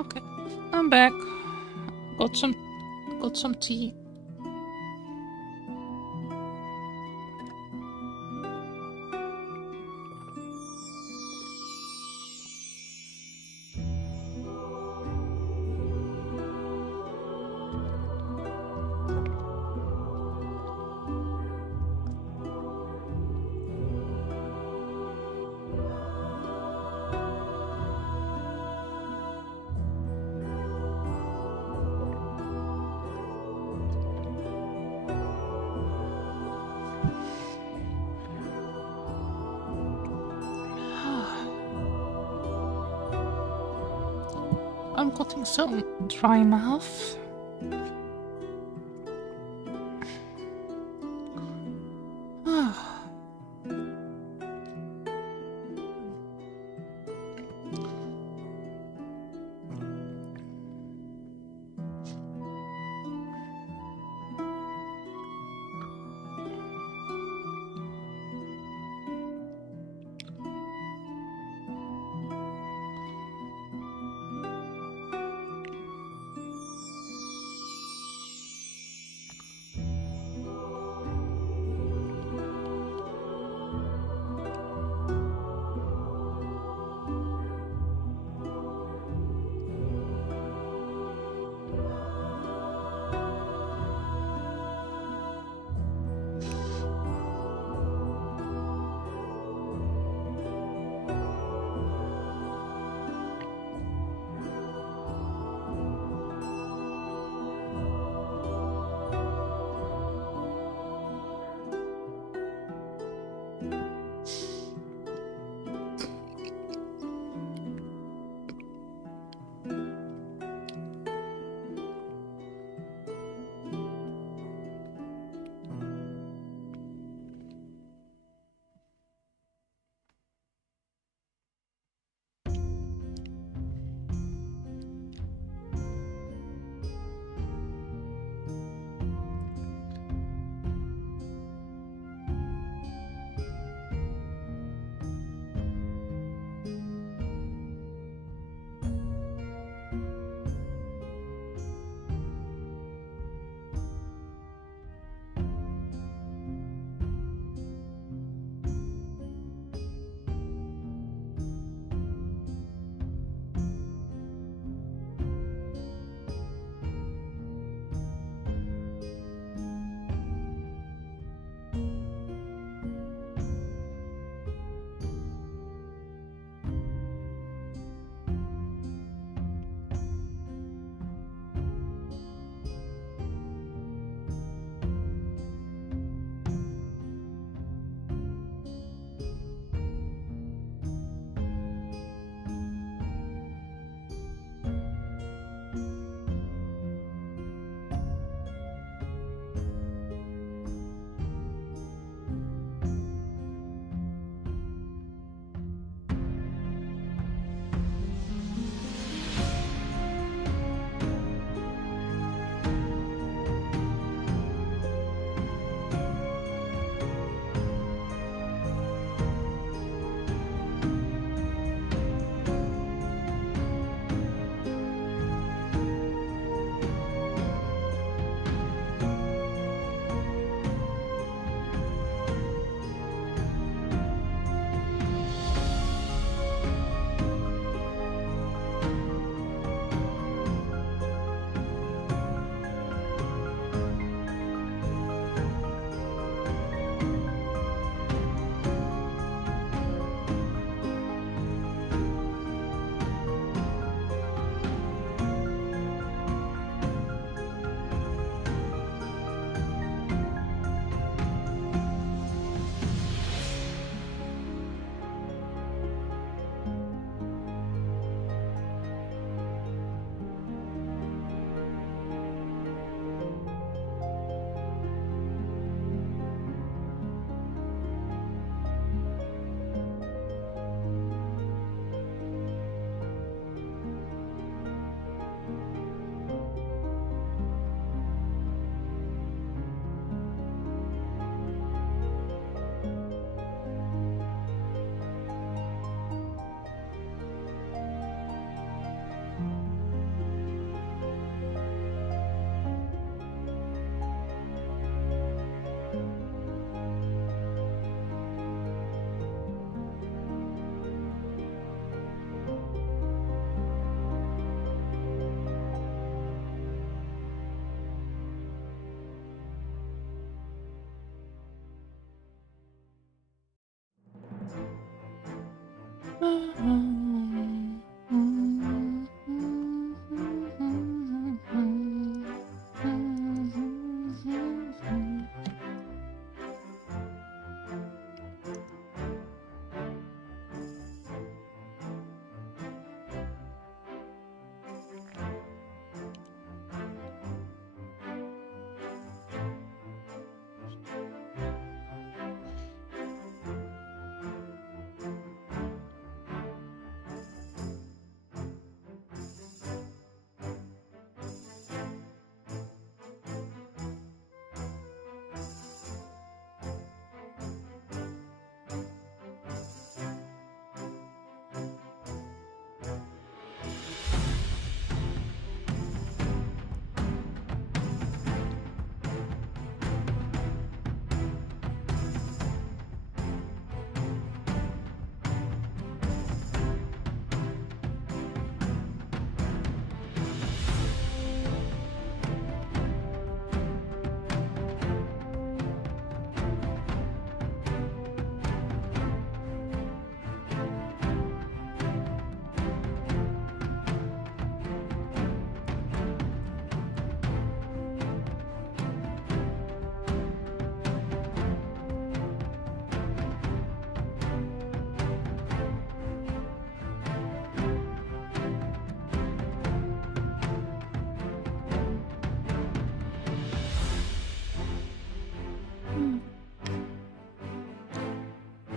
Okay, I'm back. Got some tea. I'm getting some dry mouth.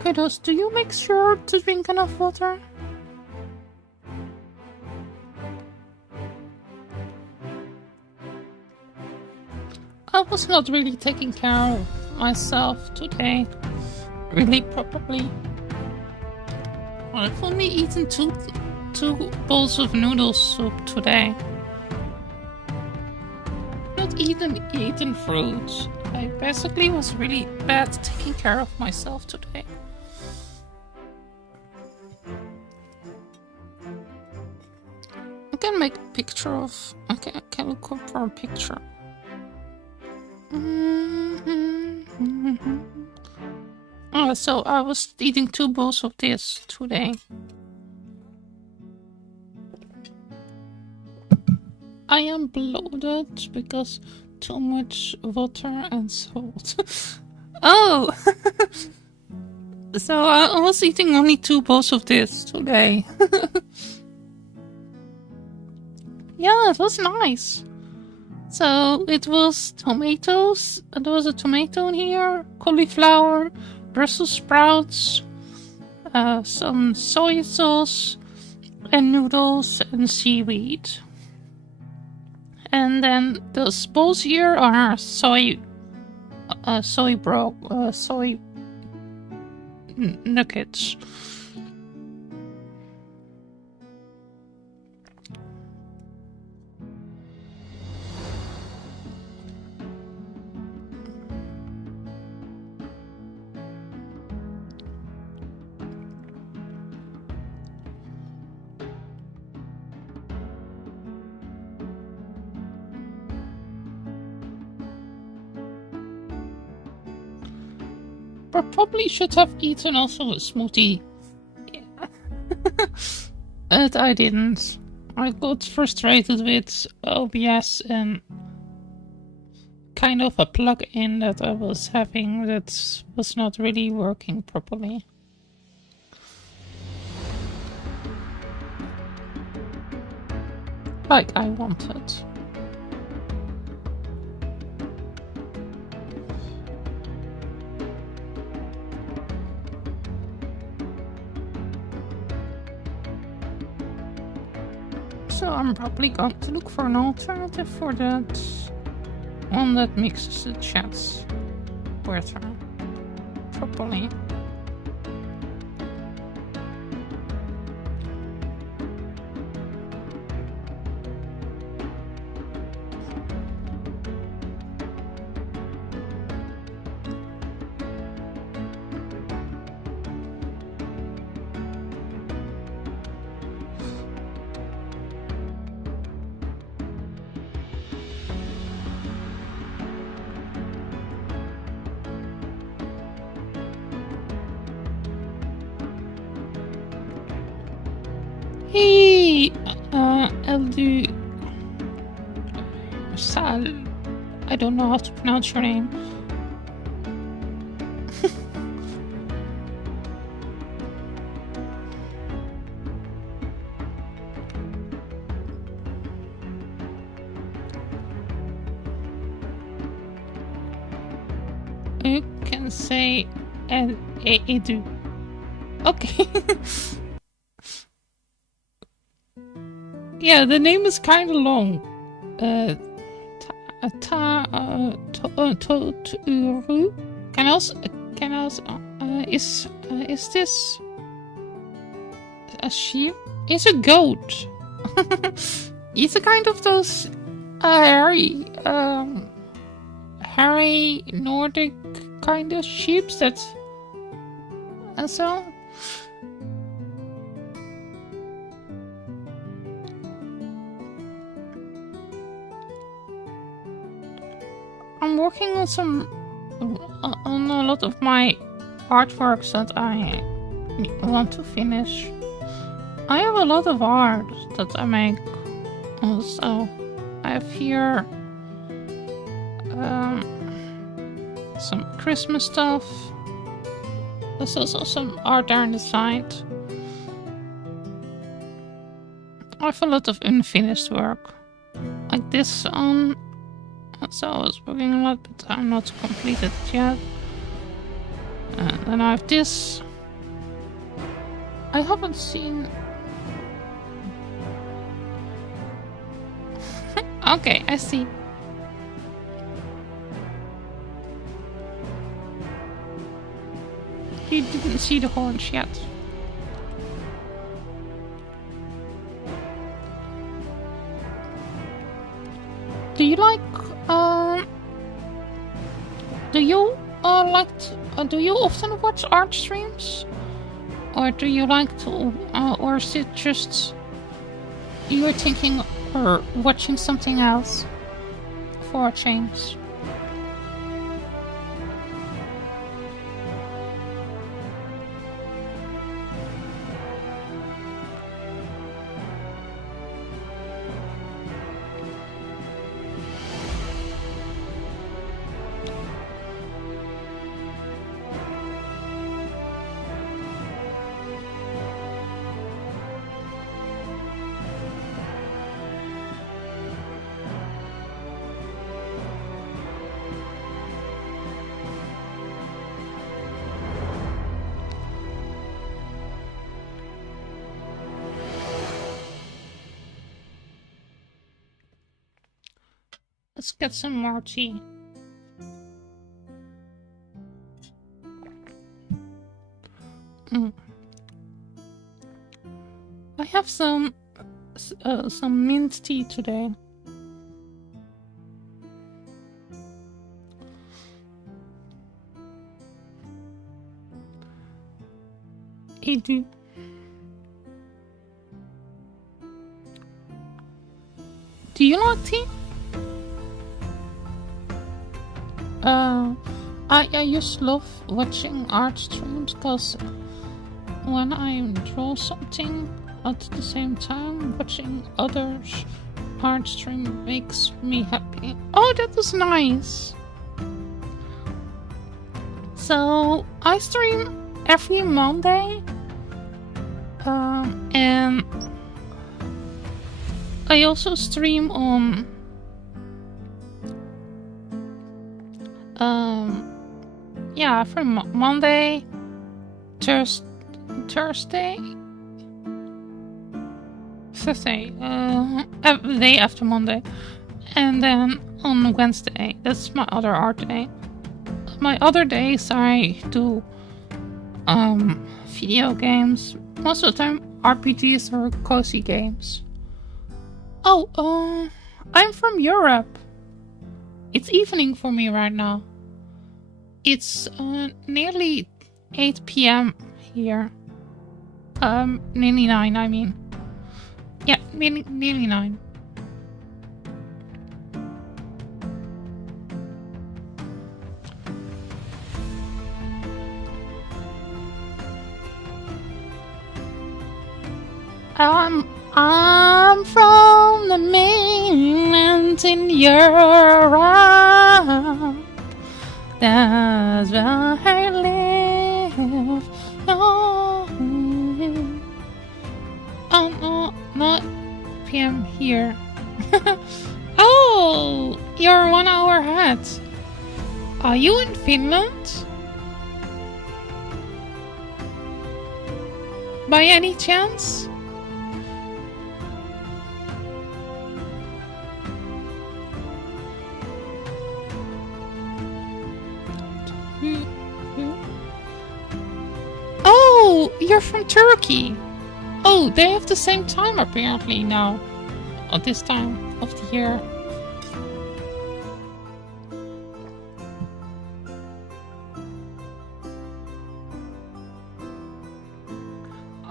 Kiddos, do you make sure to drink enough water? I was not really taking care of myself today. Really, probably. I've only eaten two bowls of noodle soup today. Not even eaten fruit. I basically was really bad taking care of myself today. I can make a picture of... I can look up for a picture. Oh, so I was eating 2 bowls of this today. I am bloated because too much water and salt. Oh! So I was eating only 2 bowls of this today. Yeah, it was nice. So it was tomatoes, there was a tomato in here, cauliflower, Brussels sprouts, some soy sauce, and noodles and seaweed. And then the bowls here are soy nuggets. But probably should have eaten also a smoothie. Yeah. But I didn't. I got frustrated with OBS and kind of a plug-in that I was having that was not really working properly. Like I wanted. So I'm probably going to look for an alternative for that one that mixes the chats better properly. Hey, Eldu Sal. I don't know how to pronounce your name. You can say Edu. Okay. Yeah, the name is kind of long. Turu. Can also, is this a sheep? It's a goat. It's a kind of those hairy Nordic kind of sheep that, and so. I'm working on on a lot of my artworks that I want to finish. I have a lot of art that I make. Also, I have here some Christmas stuff. There's also some art there on the side. I have a lot of unfinished work, like this one. So I was working a lot, but I'm not completed yet. And then I have this. I haven't seen. Okay, I see. You didn't see the horns yet. Do you like do you often watch art streams? Or do you like to or is it just you're thinking or watching something else for a change? Let's get some more tea. I have some mint tea today. Edu. Do you like tea? I just love watching art streams because when I draw something at the same time, watching others art stream makes me happy. Oh, that was nice. So I stream every Monday, and I also stream on every Monday, Thursday, every day after Monday, and then on Wednesday. That's my other art day. My other days I do video games. Most of the time RPGs or cozy games. Oh, I'm from Europe. It's evening for me right now. It's nearly 8 p.m. here. Nearly 9, I mean. Yeah, nearly 9. I'm from the mainland in Europe. That's where I live. Oh, no, not PM here. Oh, you're 1 hour ahead. Are you in Finland? By any chance? Oh, you're from Turkey. Oh, they have the same time apparently now. At this time of the year.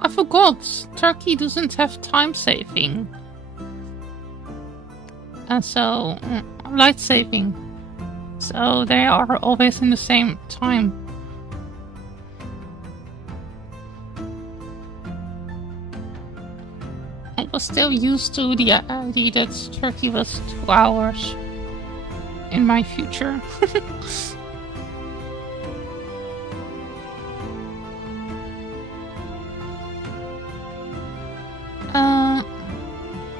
I forgot, Turkey doesn't have time saving. And so, light saving. So they are always in the same time. I was still used to the idea that Turkey was 2 hours in my future.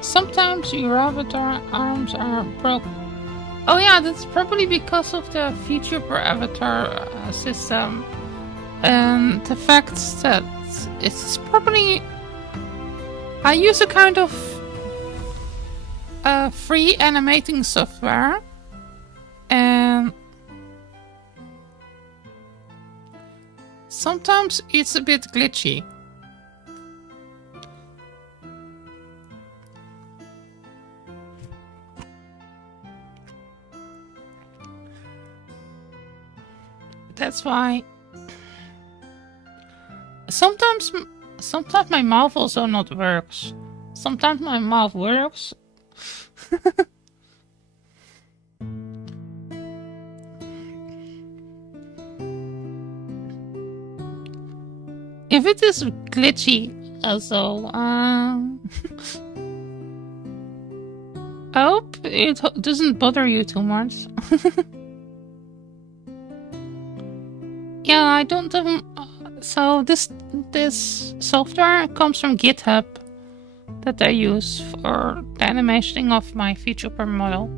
Sometimes your avatar arms are broken. Oh yeah, that's probably because of the future per avatar system. And the fact that it's probably... I use a kind of free animating software. And sometimes it's a bit glitchy. That's why sometimes my mouth also not works. Sometimes my mouth works. If it is glitchy also, I hope it doesn't bother you too much. Yeah, I don't so this software comes from GitHub that I use for the animation of my VTuber model.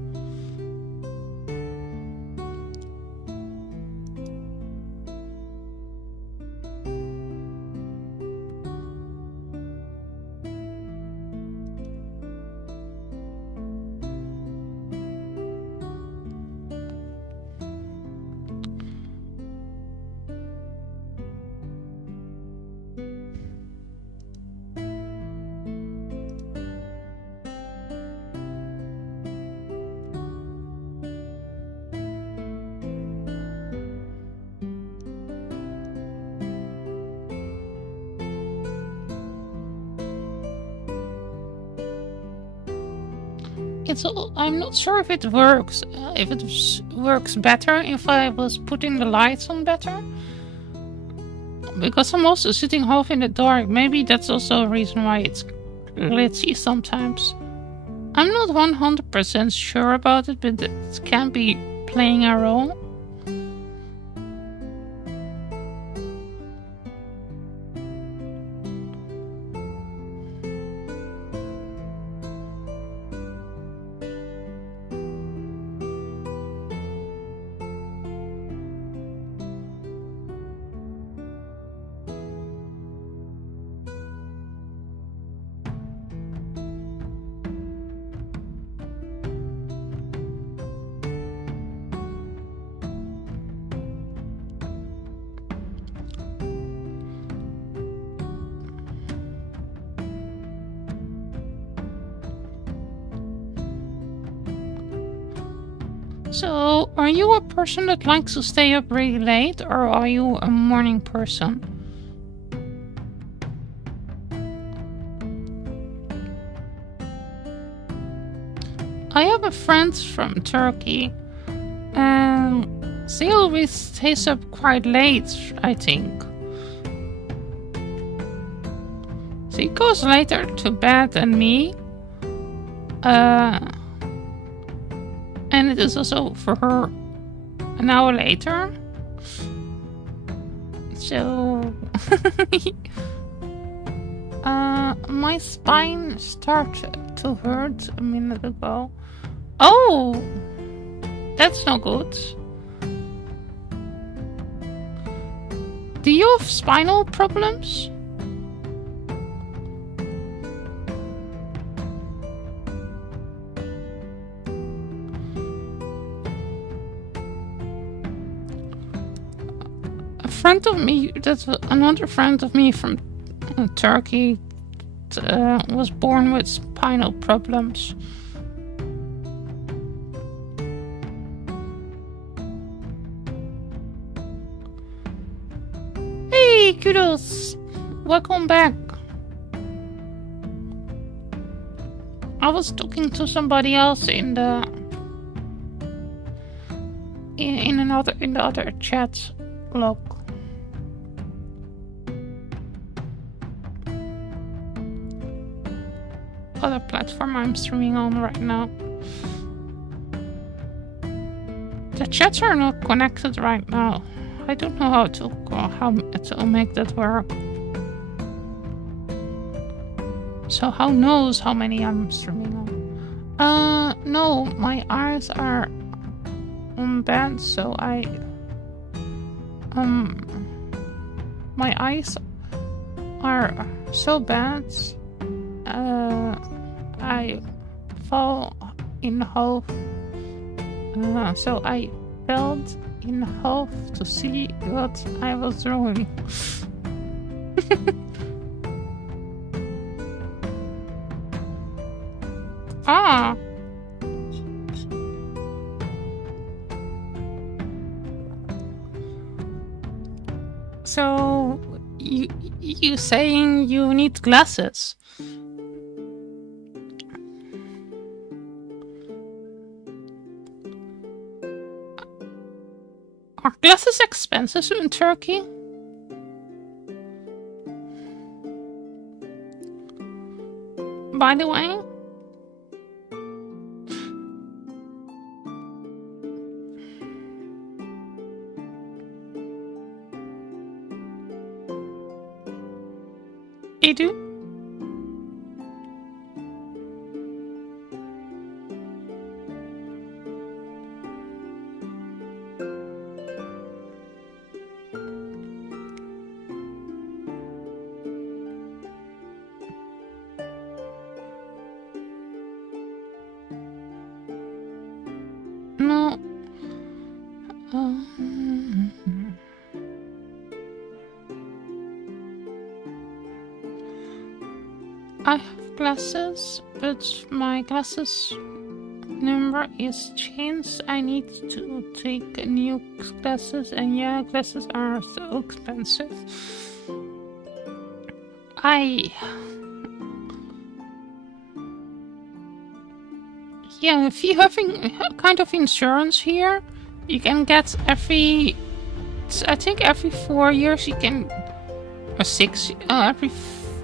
I'm not sure if it works. If it works better if I was putting the lights on better. Because I'm also sitting half in the dark. Maybe that's also a reason why it's glitchy sometimes. I'm not 100% sure about it, but it can be playing a role. So, are you a person that likes to stay up really late, or are you a morning person? I have a friend from Turkey, and she always stays up quite late, I think. She goes later to bed than me. And it is also for her an hour later. So my spine started to hurt a minute ago. Oh, that's no good. Do you have spinal problems? A friend of me, that's another friend of me from Turkey, was born with spinal problems. Hey, kudos! Welcome back. I was talking to somebody else in the other chat log. Other platform I'm streaming on right now. The chats are not connected right now. I don't know how to make that work. So how knows how many I'm streaming on? No, my eyes are bad, so my eyes are so bad. I fall in half. So I fell in half to see what I was drawing. Ah. So you saying you need glasses? Are glasses expensive in Turkey? By the way? They do? No. I have glasses, but my glasses number is changed. I need to take new glasses, and yeah, glasses are so expensive. Yeah, if you have kind of insurance here, you can get I think every 4 years you can, or every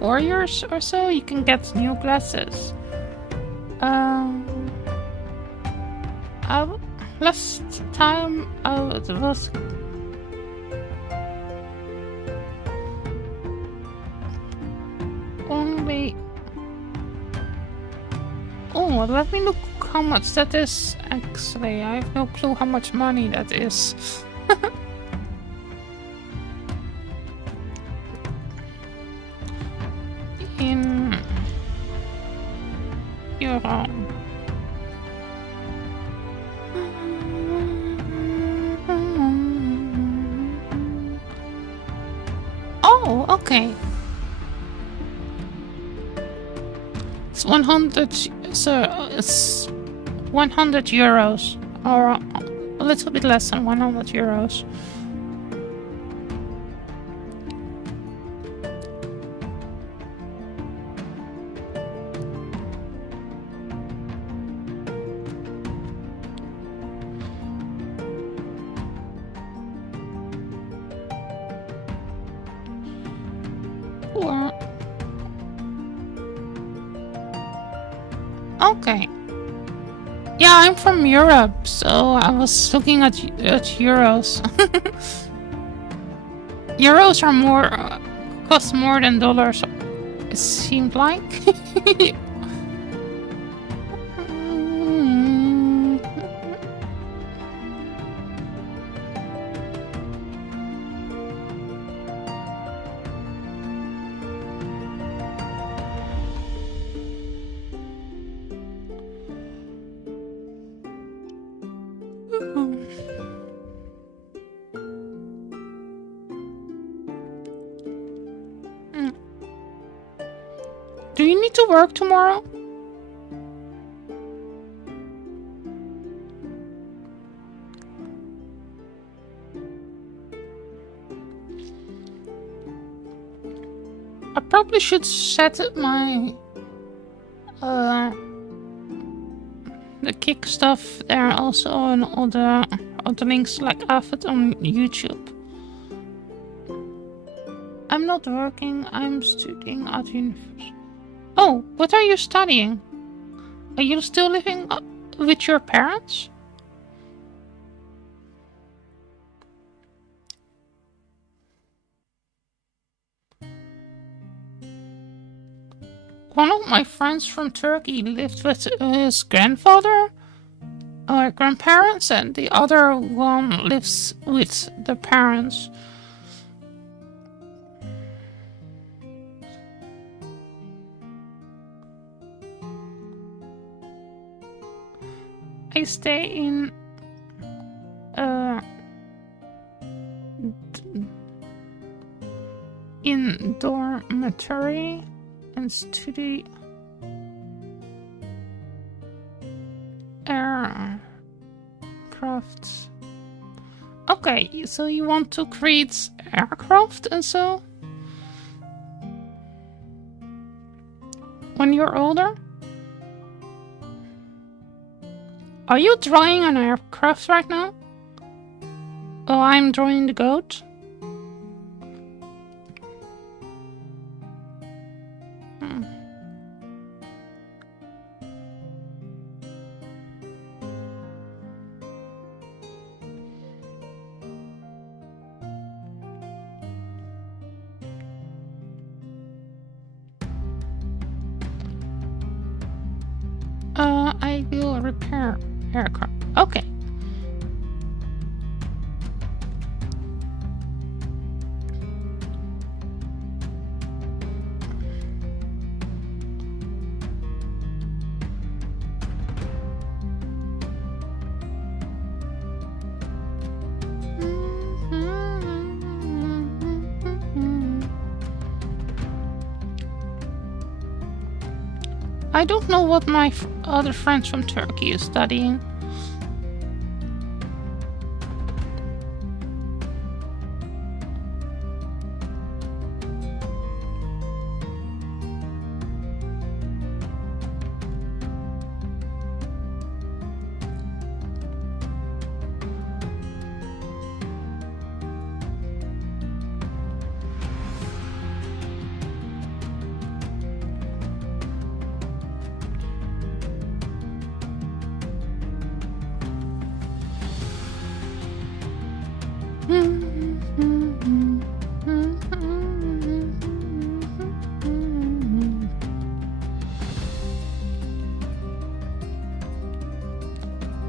4 years or so you can get new glasses. Last time I was only. Oh, let me look how much that is. Actually, I have no clue how much money that is. In euro. Oh, okay. It's 100. So it's 100 euros, or a little bit less than 100 euros. Okay. Yeah, I'm from Europe, so I was looking at euros. Euros are more cost more than dollars. It seemed like. Do you need to work tomorrow? I probably should set my the kick stuff there also, and all the links like I have it on YouTube. I'm not working, I'm studying at university. Oh, what are you studying? Are you still living with your parents? One of my friends from Turkey lived with his grandfather or grandparents, and the other one lives with the parents. I stay in dormitory and study aircraft. Okay, so you want to create aircraft and so? When you're older? Are you drawing an aircraft right now? Oh, I'm drawing the goat. I will repair aircraft. Okay. I don't know what my other friends from Turkey is studying.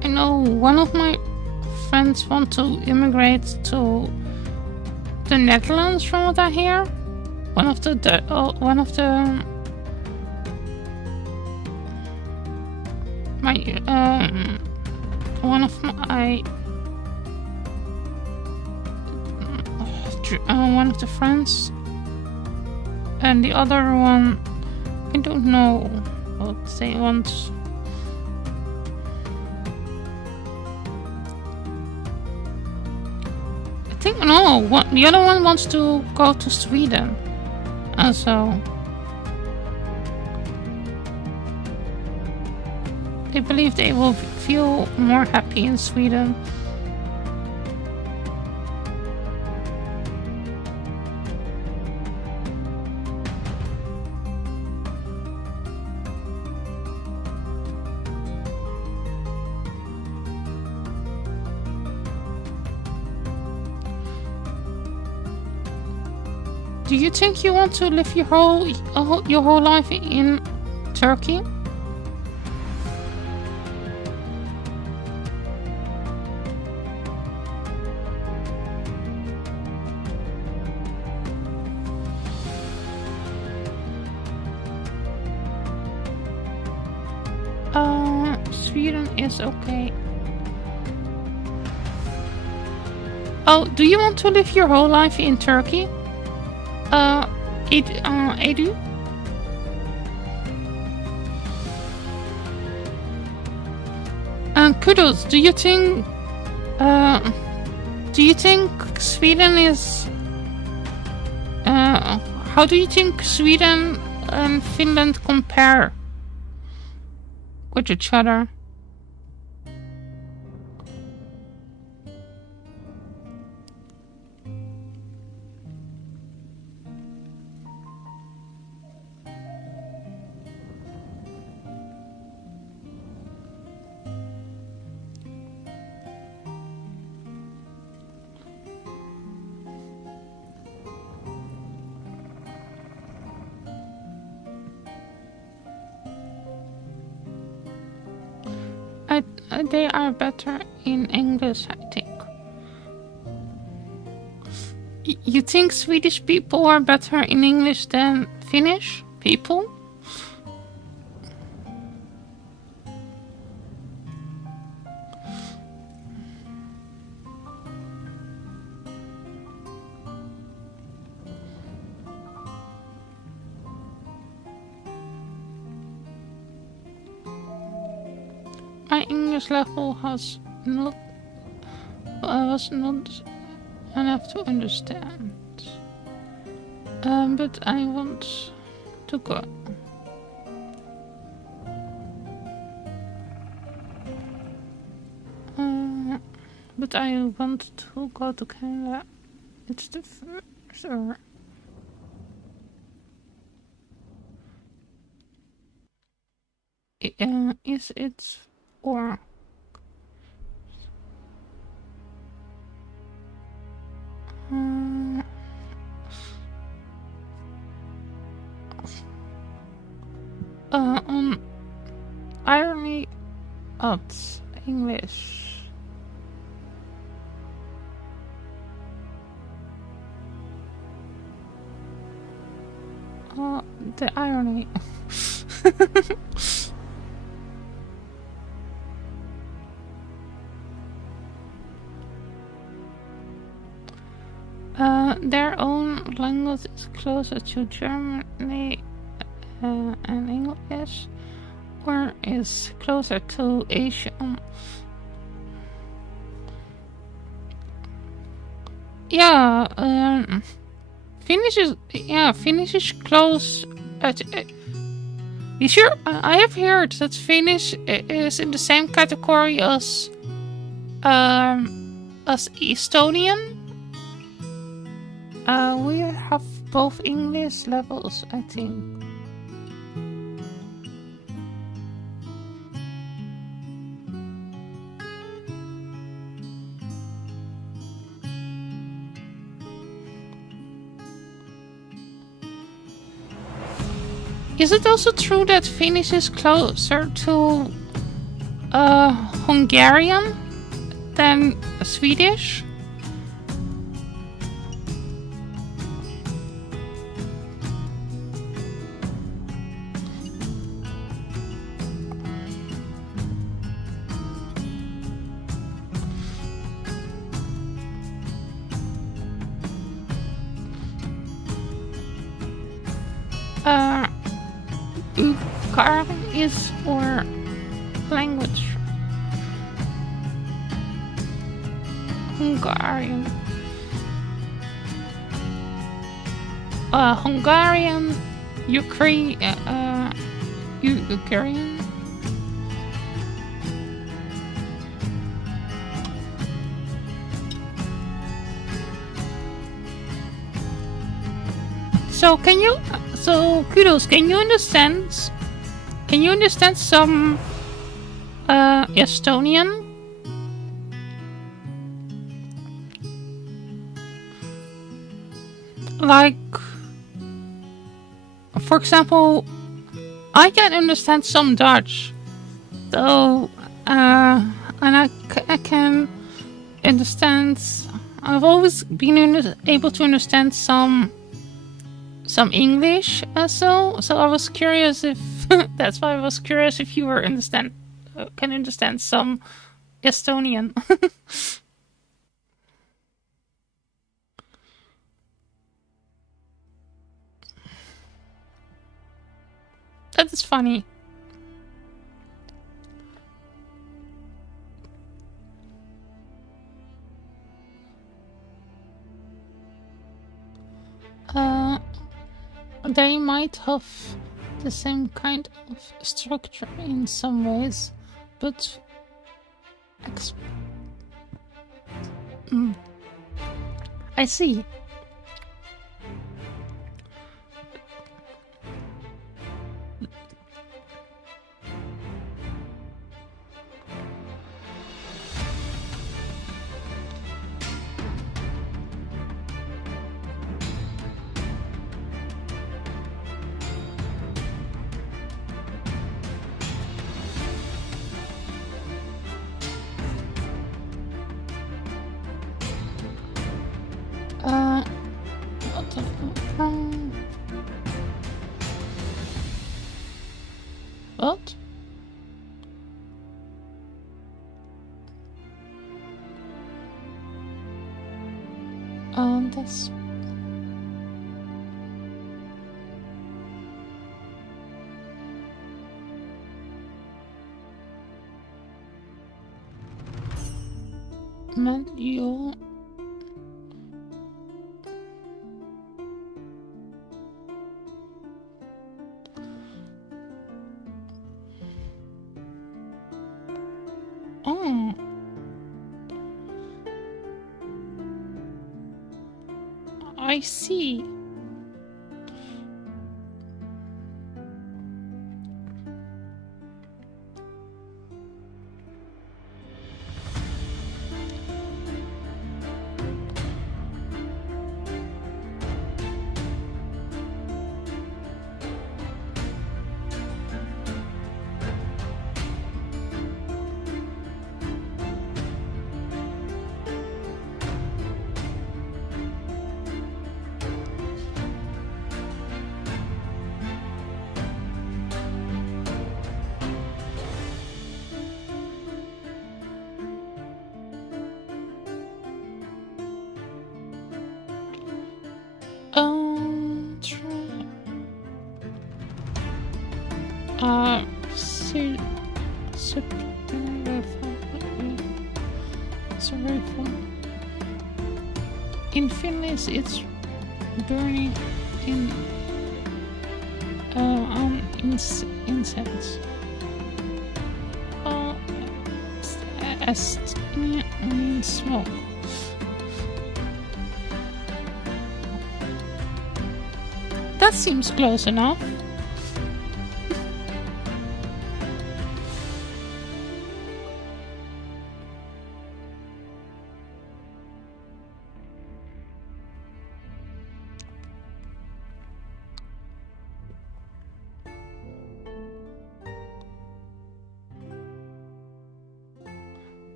I know one of my friends want to immigrate to the Netherlands from what I hear. One of the friends, and the other one, I don't know what they want. I think no. The other one wants to go to Sweden, and so they believe they will feel more happy in Sweden. Do you think you want to live your whole life in Turkey? Sweden is okay. Oh, do you want to live your whole life in Turkey? Edu? Kudos, do you think Sweden is how do you think Sweden and Finland compare with each other? They are better in English, I think. You think Swedish people are better in English than Finnish people? My English level was not enough to understand, but I want to go. But I want to go to Canada. It's the first. Is it or? On irony of English. The irony. Their own language is closer to Germany and English, or is closer to Asian. Yeah, Finnish is close. Sure, I have heard that Finnish is in the same category as Estonian. We have both English levels, I think. Is it also true that Finnish is closer to Hungarian than Swedish? Hungarian is our language. Hungarian. Hungarian, Ukrainian. So kudos, can you understand some Estonian? Like for example, I can understand some Dutch, though, and I can understand. I've always been able to understand some English, so I was curious if that's why I was curious if you were can understand some Estonian. That is funny. They might have the same kind of structure in some ways, but I see. What? That's... Manual... Oh. I see. In Finnish, it's burning in incense. As in smoke. That seems close enough.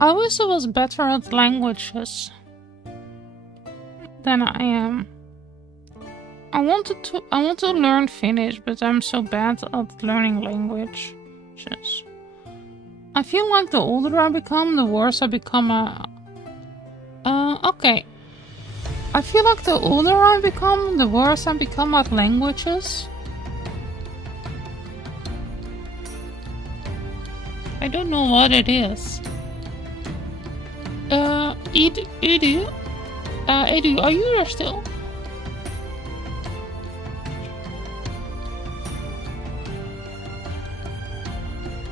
I wish I was better at languages than I am. I want to learn Finnish, but I'm so bad at learning languages. I feel like the older I become, the worse I become okay. I feel like the older I become, the worse I become at languages. I don't know what it is. Edu, are you there still?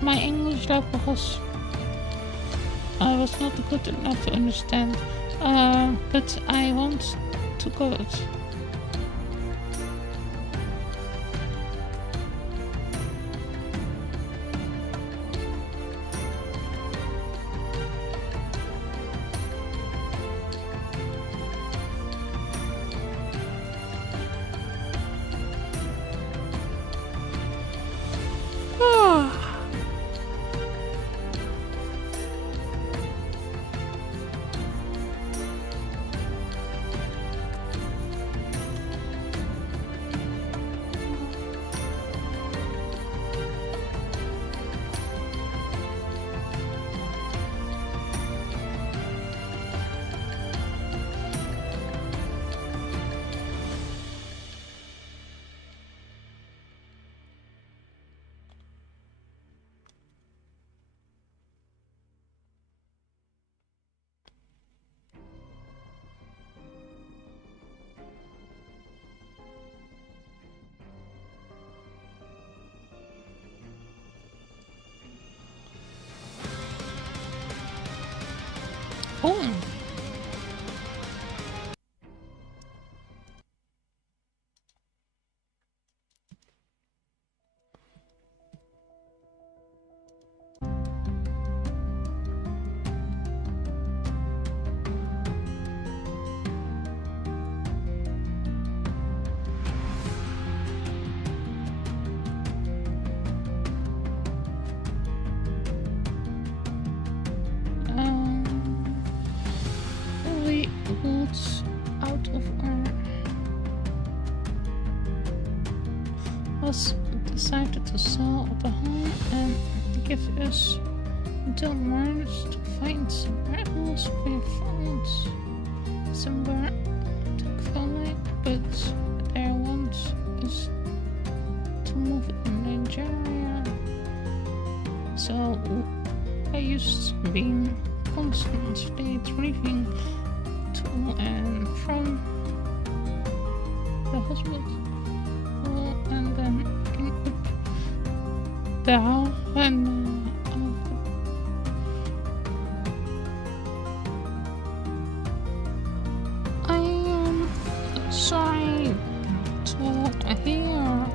My English level was not good enough to understand, but I want to go it. decided to sell the home and give us until March to find somewhere else. We found somewhere thankfully, but their want is to move in Nigeria. So I used being constantly driving to and from the hospital and then picking up the house and I am sorry to hear.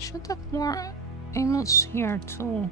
Should have more emotes here too.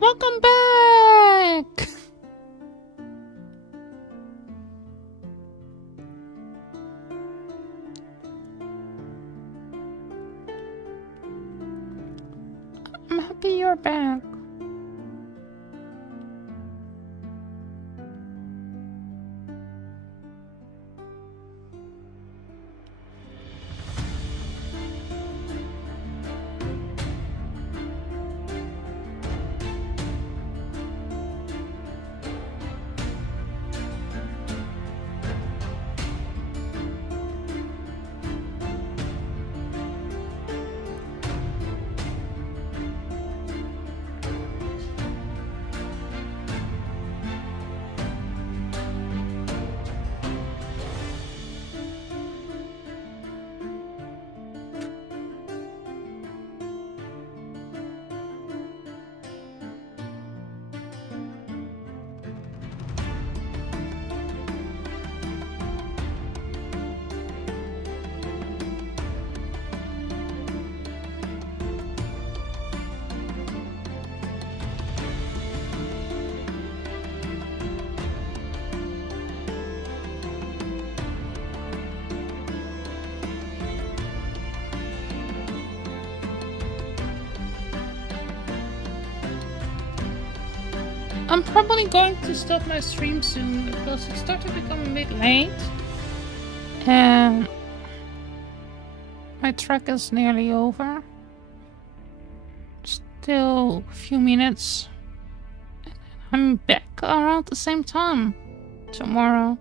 Welcome back! I'm happy you're back. I'm probably going to stop my stream soon because it started to become a bit late. And my track is nearly over. Still a few minutes. And I'm back around the same time tomorrow.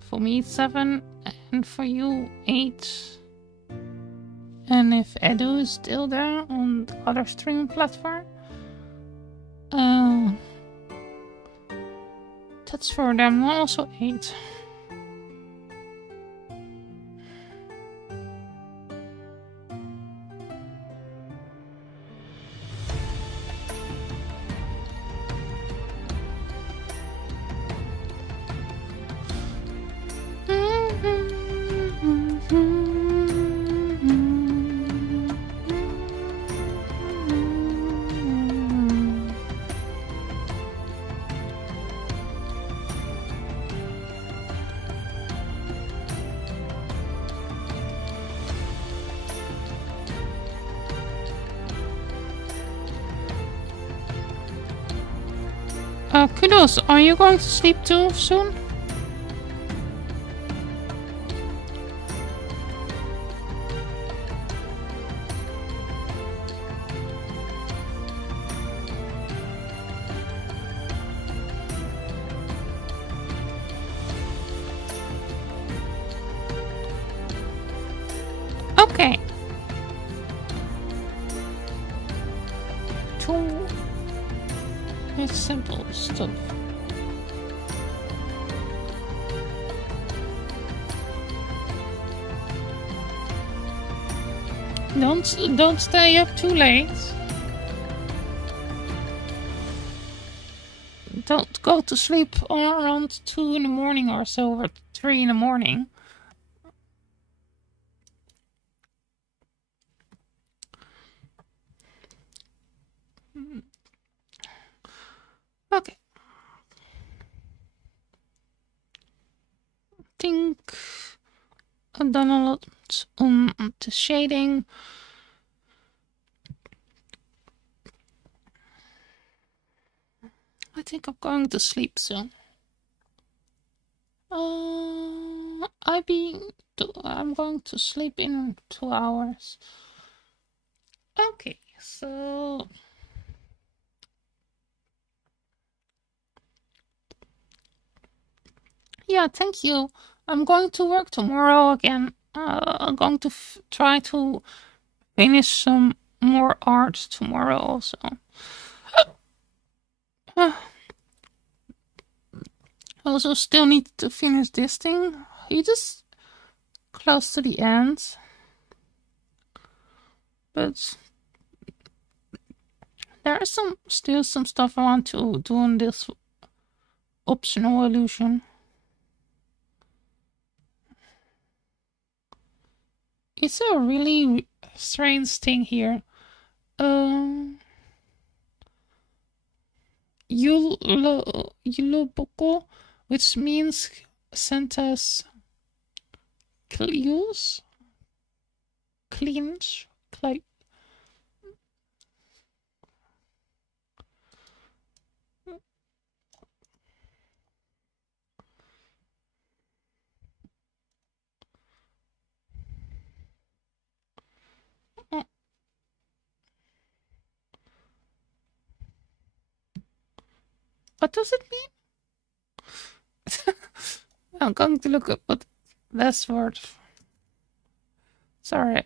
For me it's 7 and for you 8. And if Edu is still there on the other streaming platform, that's for them also 8. Kudos, are you going to sleep too soon? Okay. It's simple stuff. Don't stay up too late. Don't go to sleep around 2 in the morning or so, or 3 in the morning. Okay. I think I've done a lot on the shading. I think I'm going to sleep soon. I'm going to sleep in 2 hours. Okay, so yeah, thank you. I'm going to work tomorrow again. I'm going to try to finish some more art tomorrow also. I also still need to finish this thing. It is close to the end. But there is still some stuff I want to do on this optional illusion. It's a really strange thing here. Yuloboko, which means Santa's cleans. What does it mean? I'm going to look up what that's word. Sorry.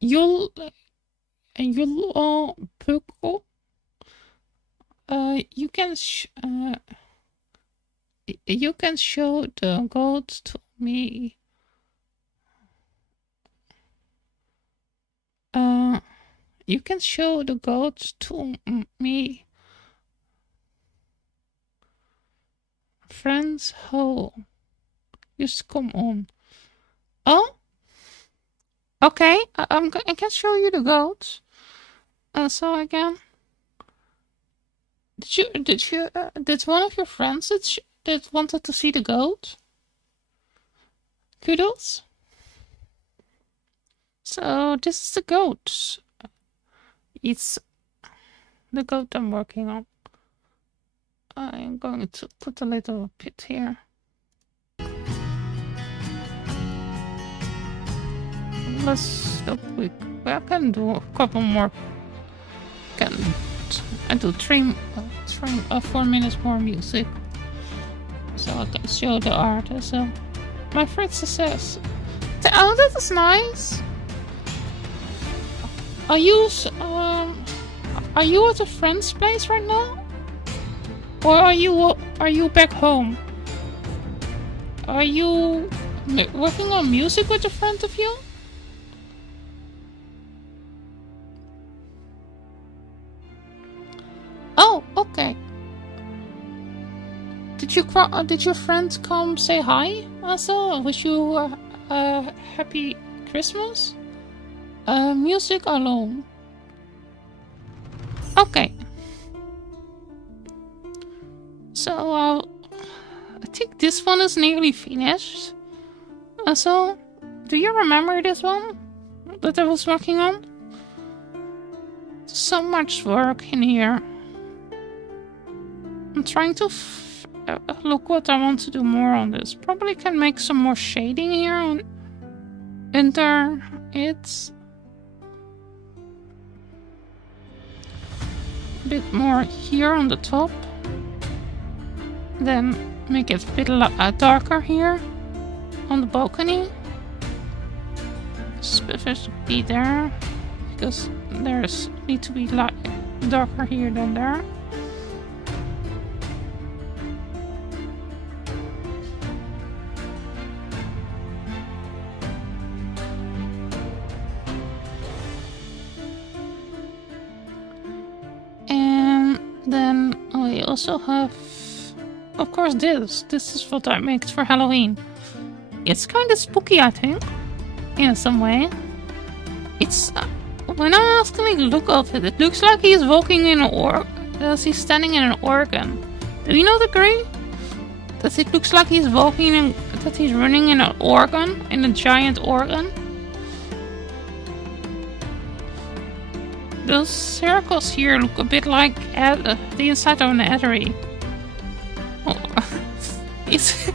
You'll Puko. You can you can show the goat to me. You can show the goat to me. Friends, ho. Just come on. Oh? Okay, I can show you the goats. So again, did one of your friends that wanted to see the goat? Kudos. So this is the goat. It's the goat I'm working on. I'm going to put a little pit here. Let's stop quick. I can do a couple more. I do 4 minutes more music, so I can show the art. So my friend says, "Oh, that is nice. Are you at a friend's place right now, or are you back home? Are you working on music with a friend of you?" Oh, okay. Did your friends come say hi? Also, wish you a happy Christmas. Music alone. Okay. So I think this one is nearly finished. So, do you remember this one that I was working on? So much work in here. I'm trying to look what I want to do more on this. Probably can make some more shading here on under it. A bit more here on the top. Then make it a bit darker here on the balcony. Spiffers be there because there's need to be darker here than there. Then I also have, of course, this. This is what I made for Halloween. It's kind of spooky, I think, in some way. It's when I actually look at it, it looks like he's walking in he's standing in an organ. Do you not agree? That it looks like he's that he's running in an organ, in a giant organ. Those circles here look a bit like the inside of an artery. Oh, it's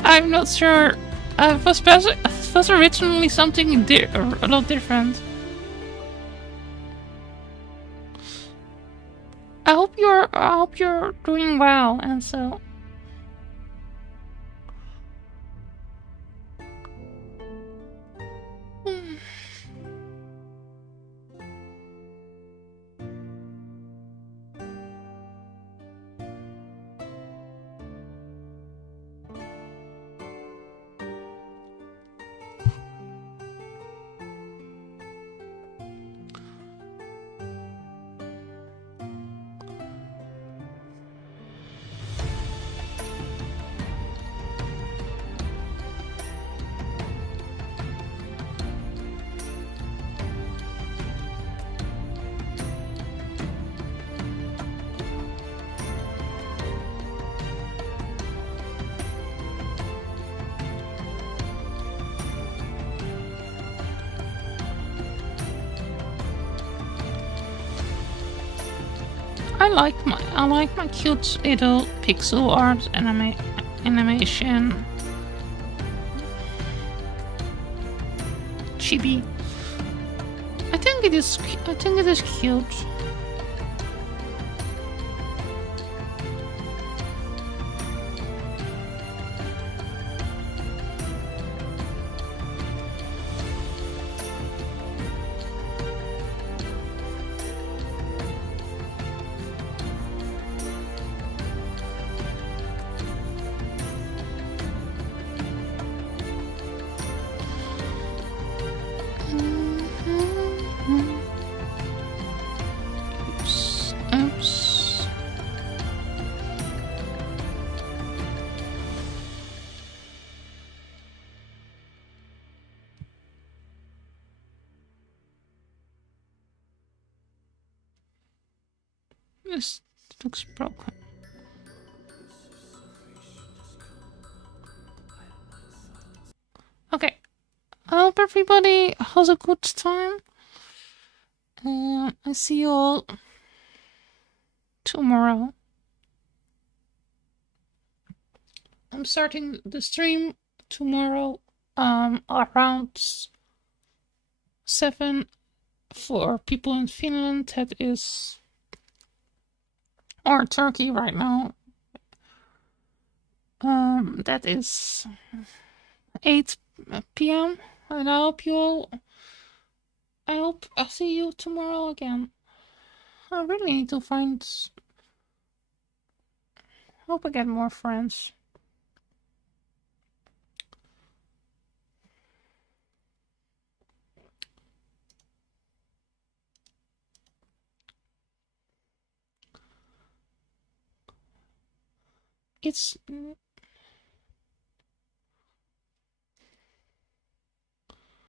I'm not sure. It was originally something a lot different. I hope you're doing well, and so. I like my cute little pixel art animation. Chibi. I think it is cute. Oops. This looks broken. Okay. I hope everybody has a good time. I see you all tomorrow. I'm starting the stream tomorrow around 7 for people in Finland. That is, or Turkey right now. That is 8 p.m. and I hope I'll see you tomorrow again. I really need to hope I get more friends. It's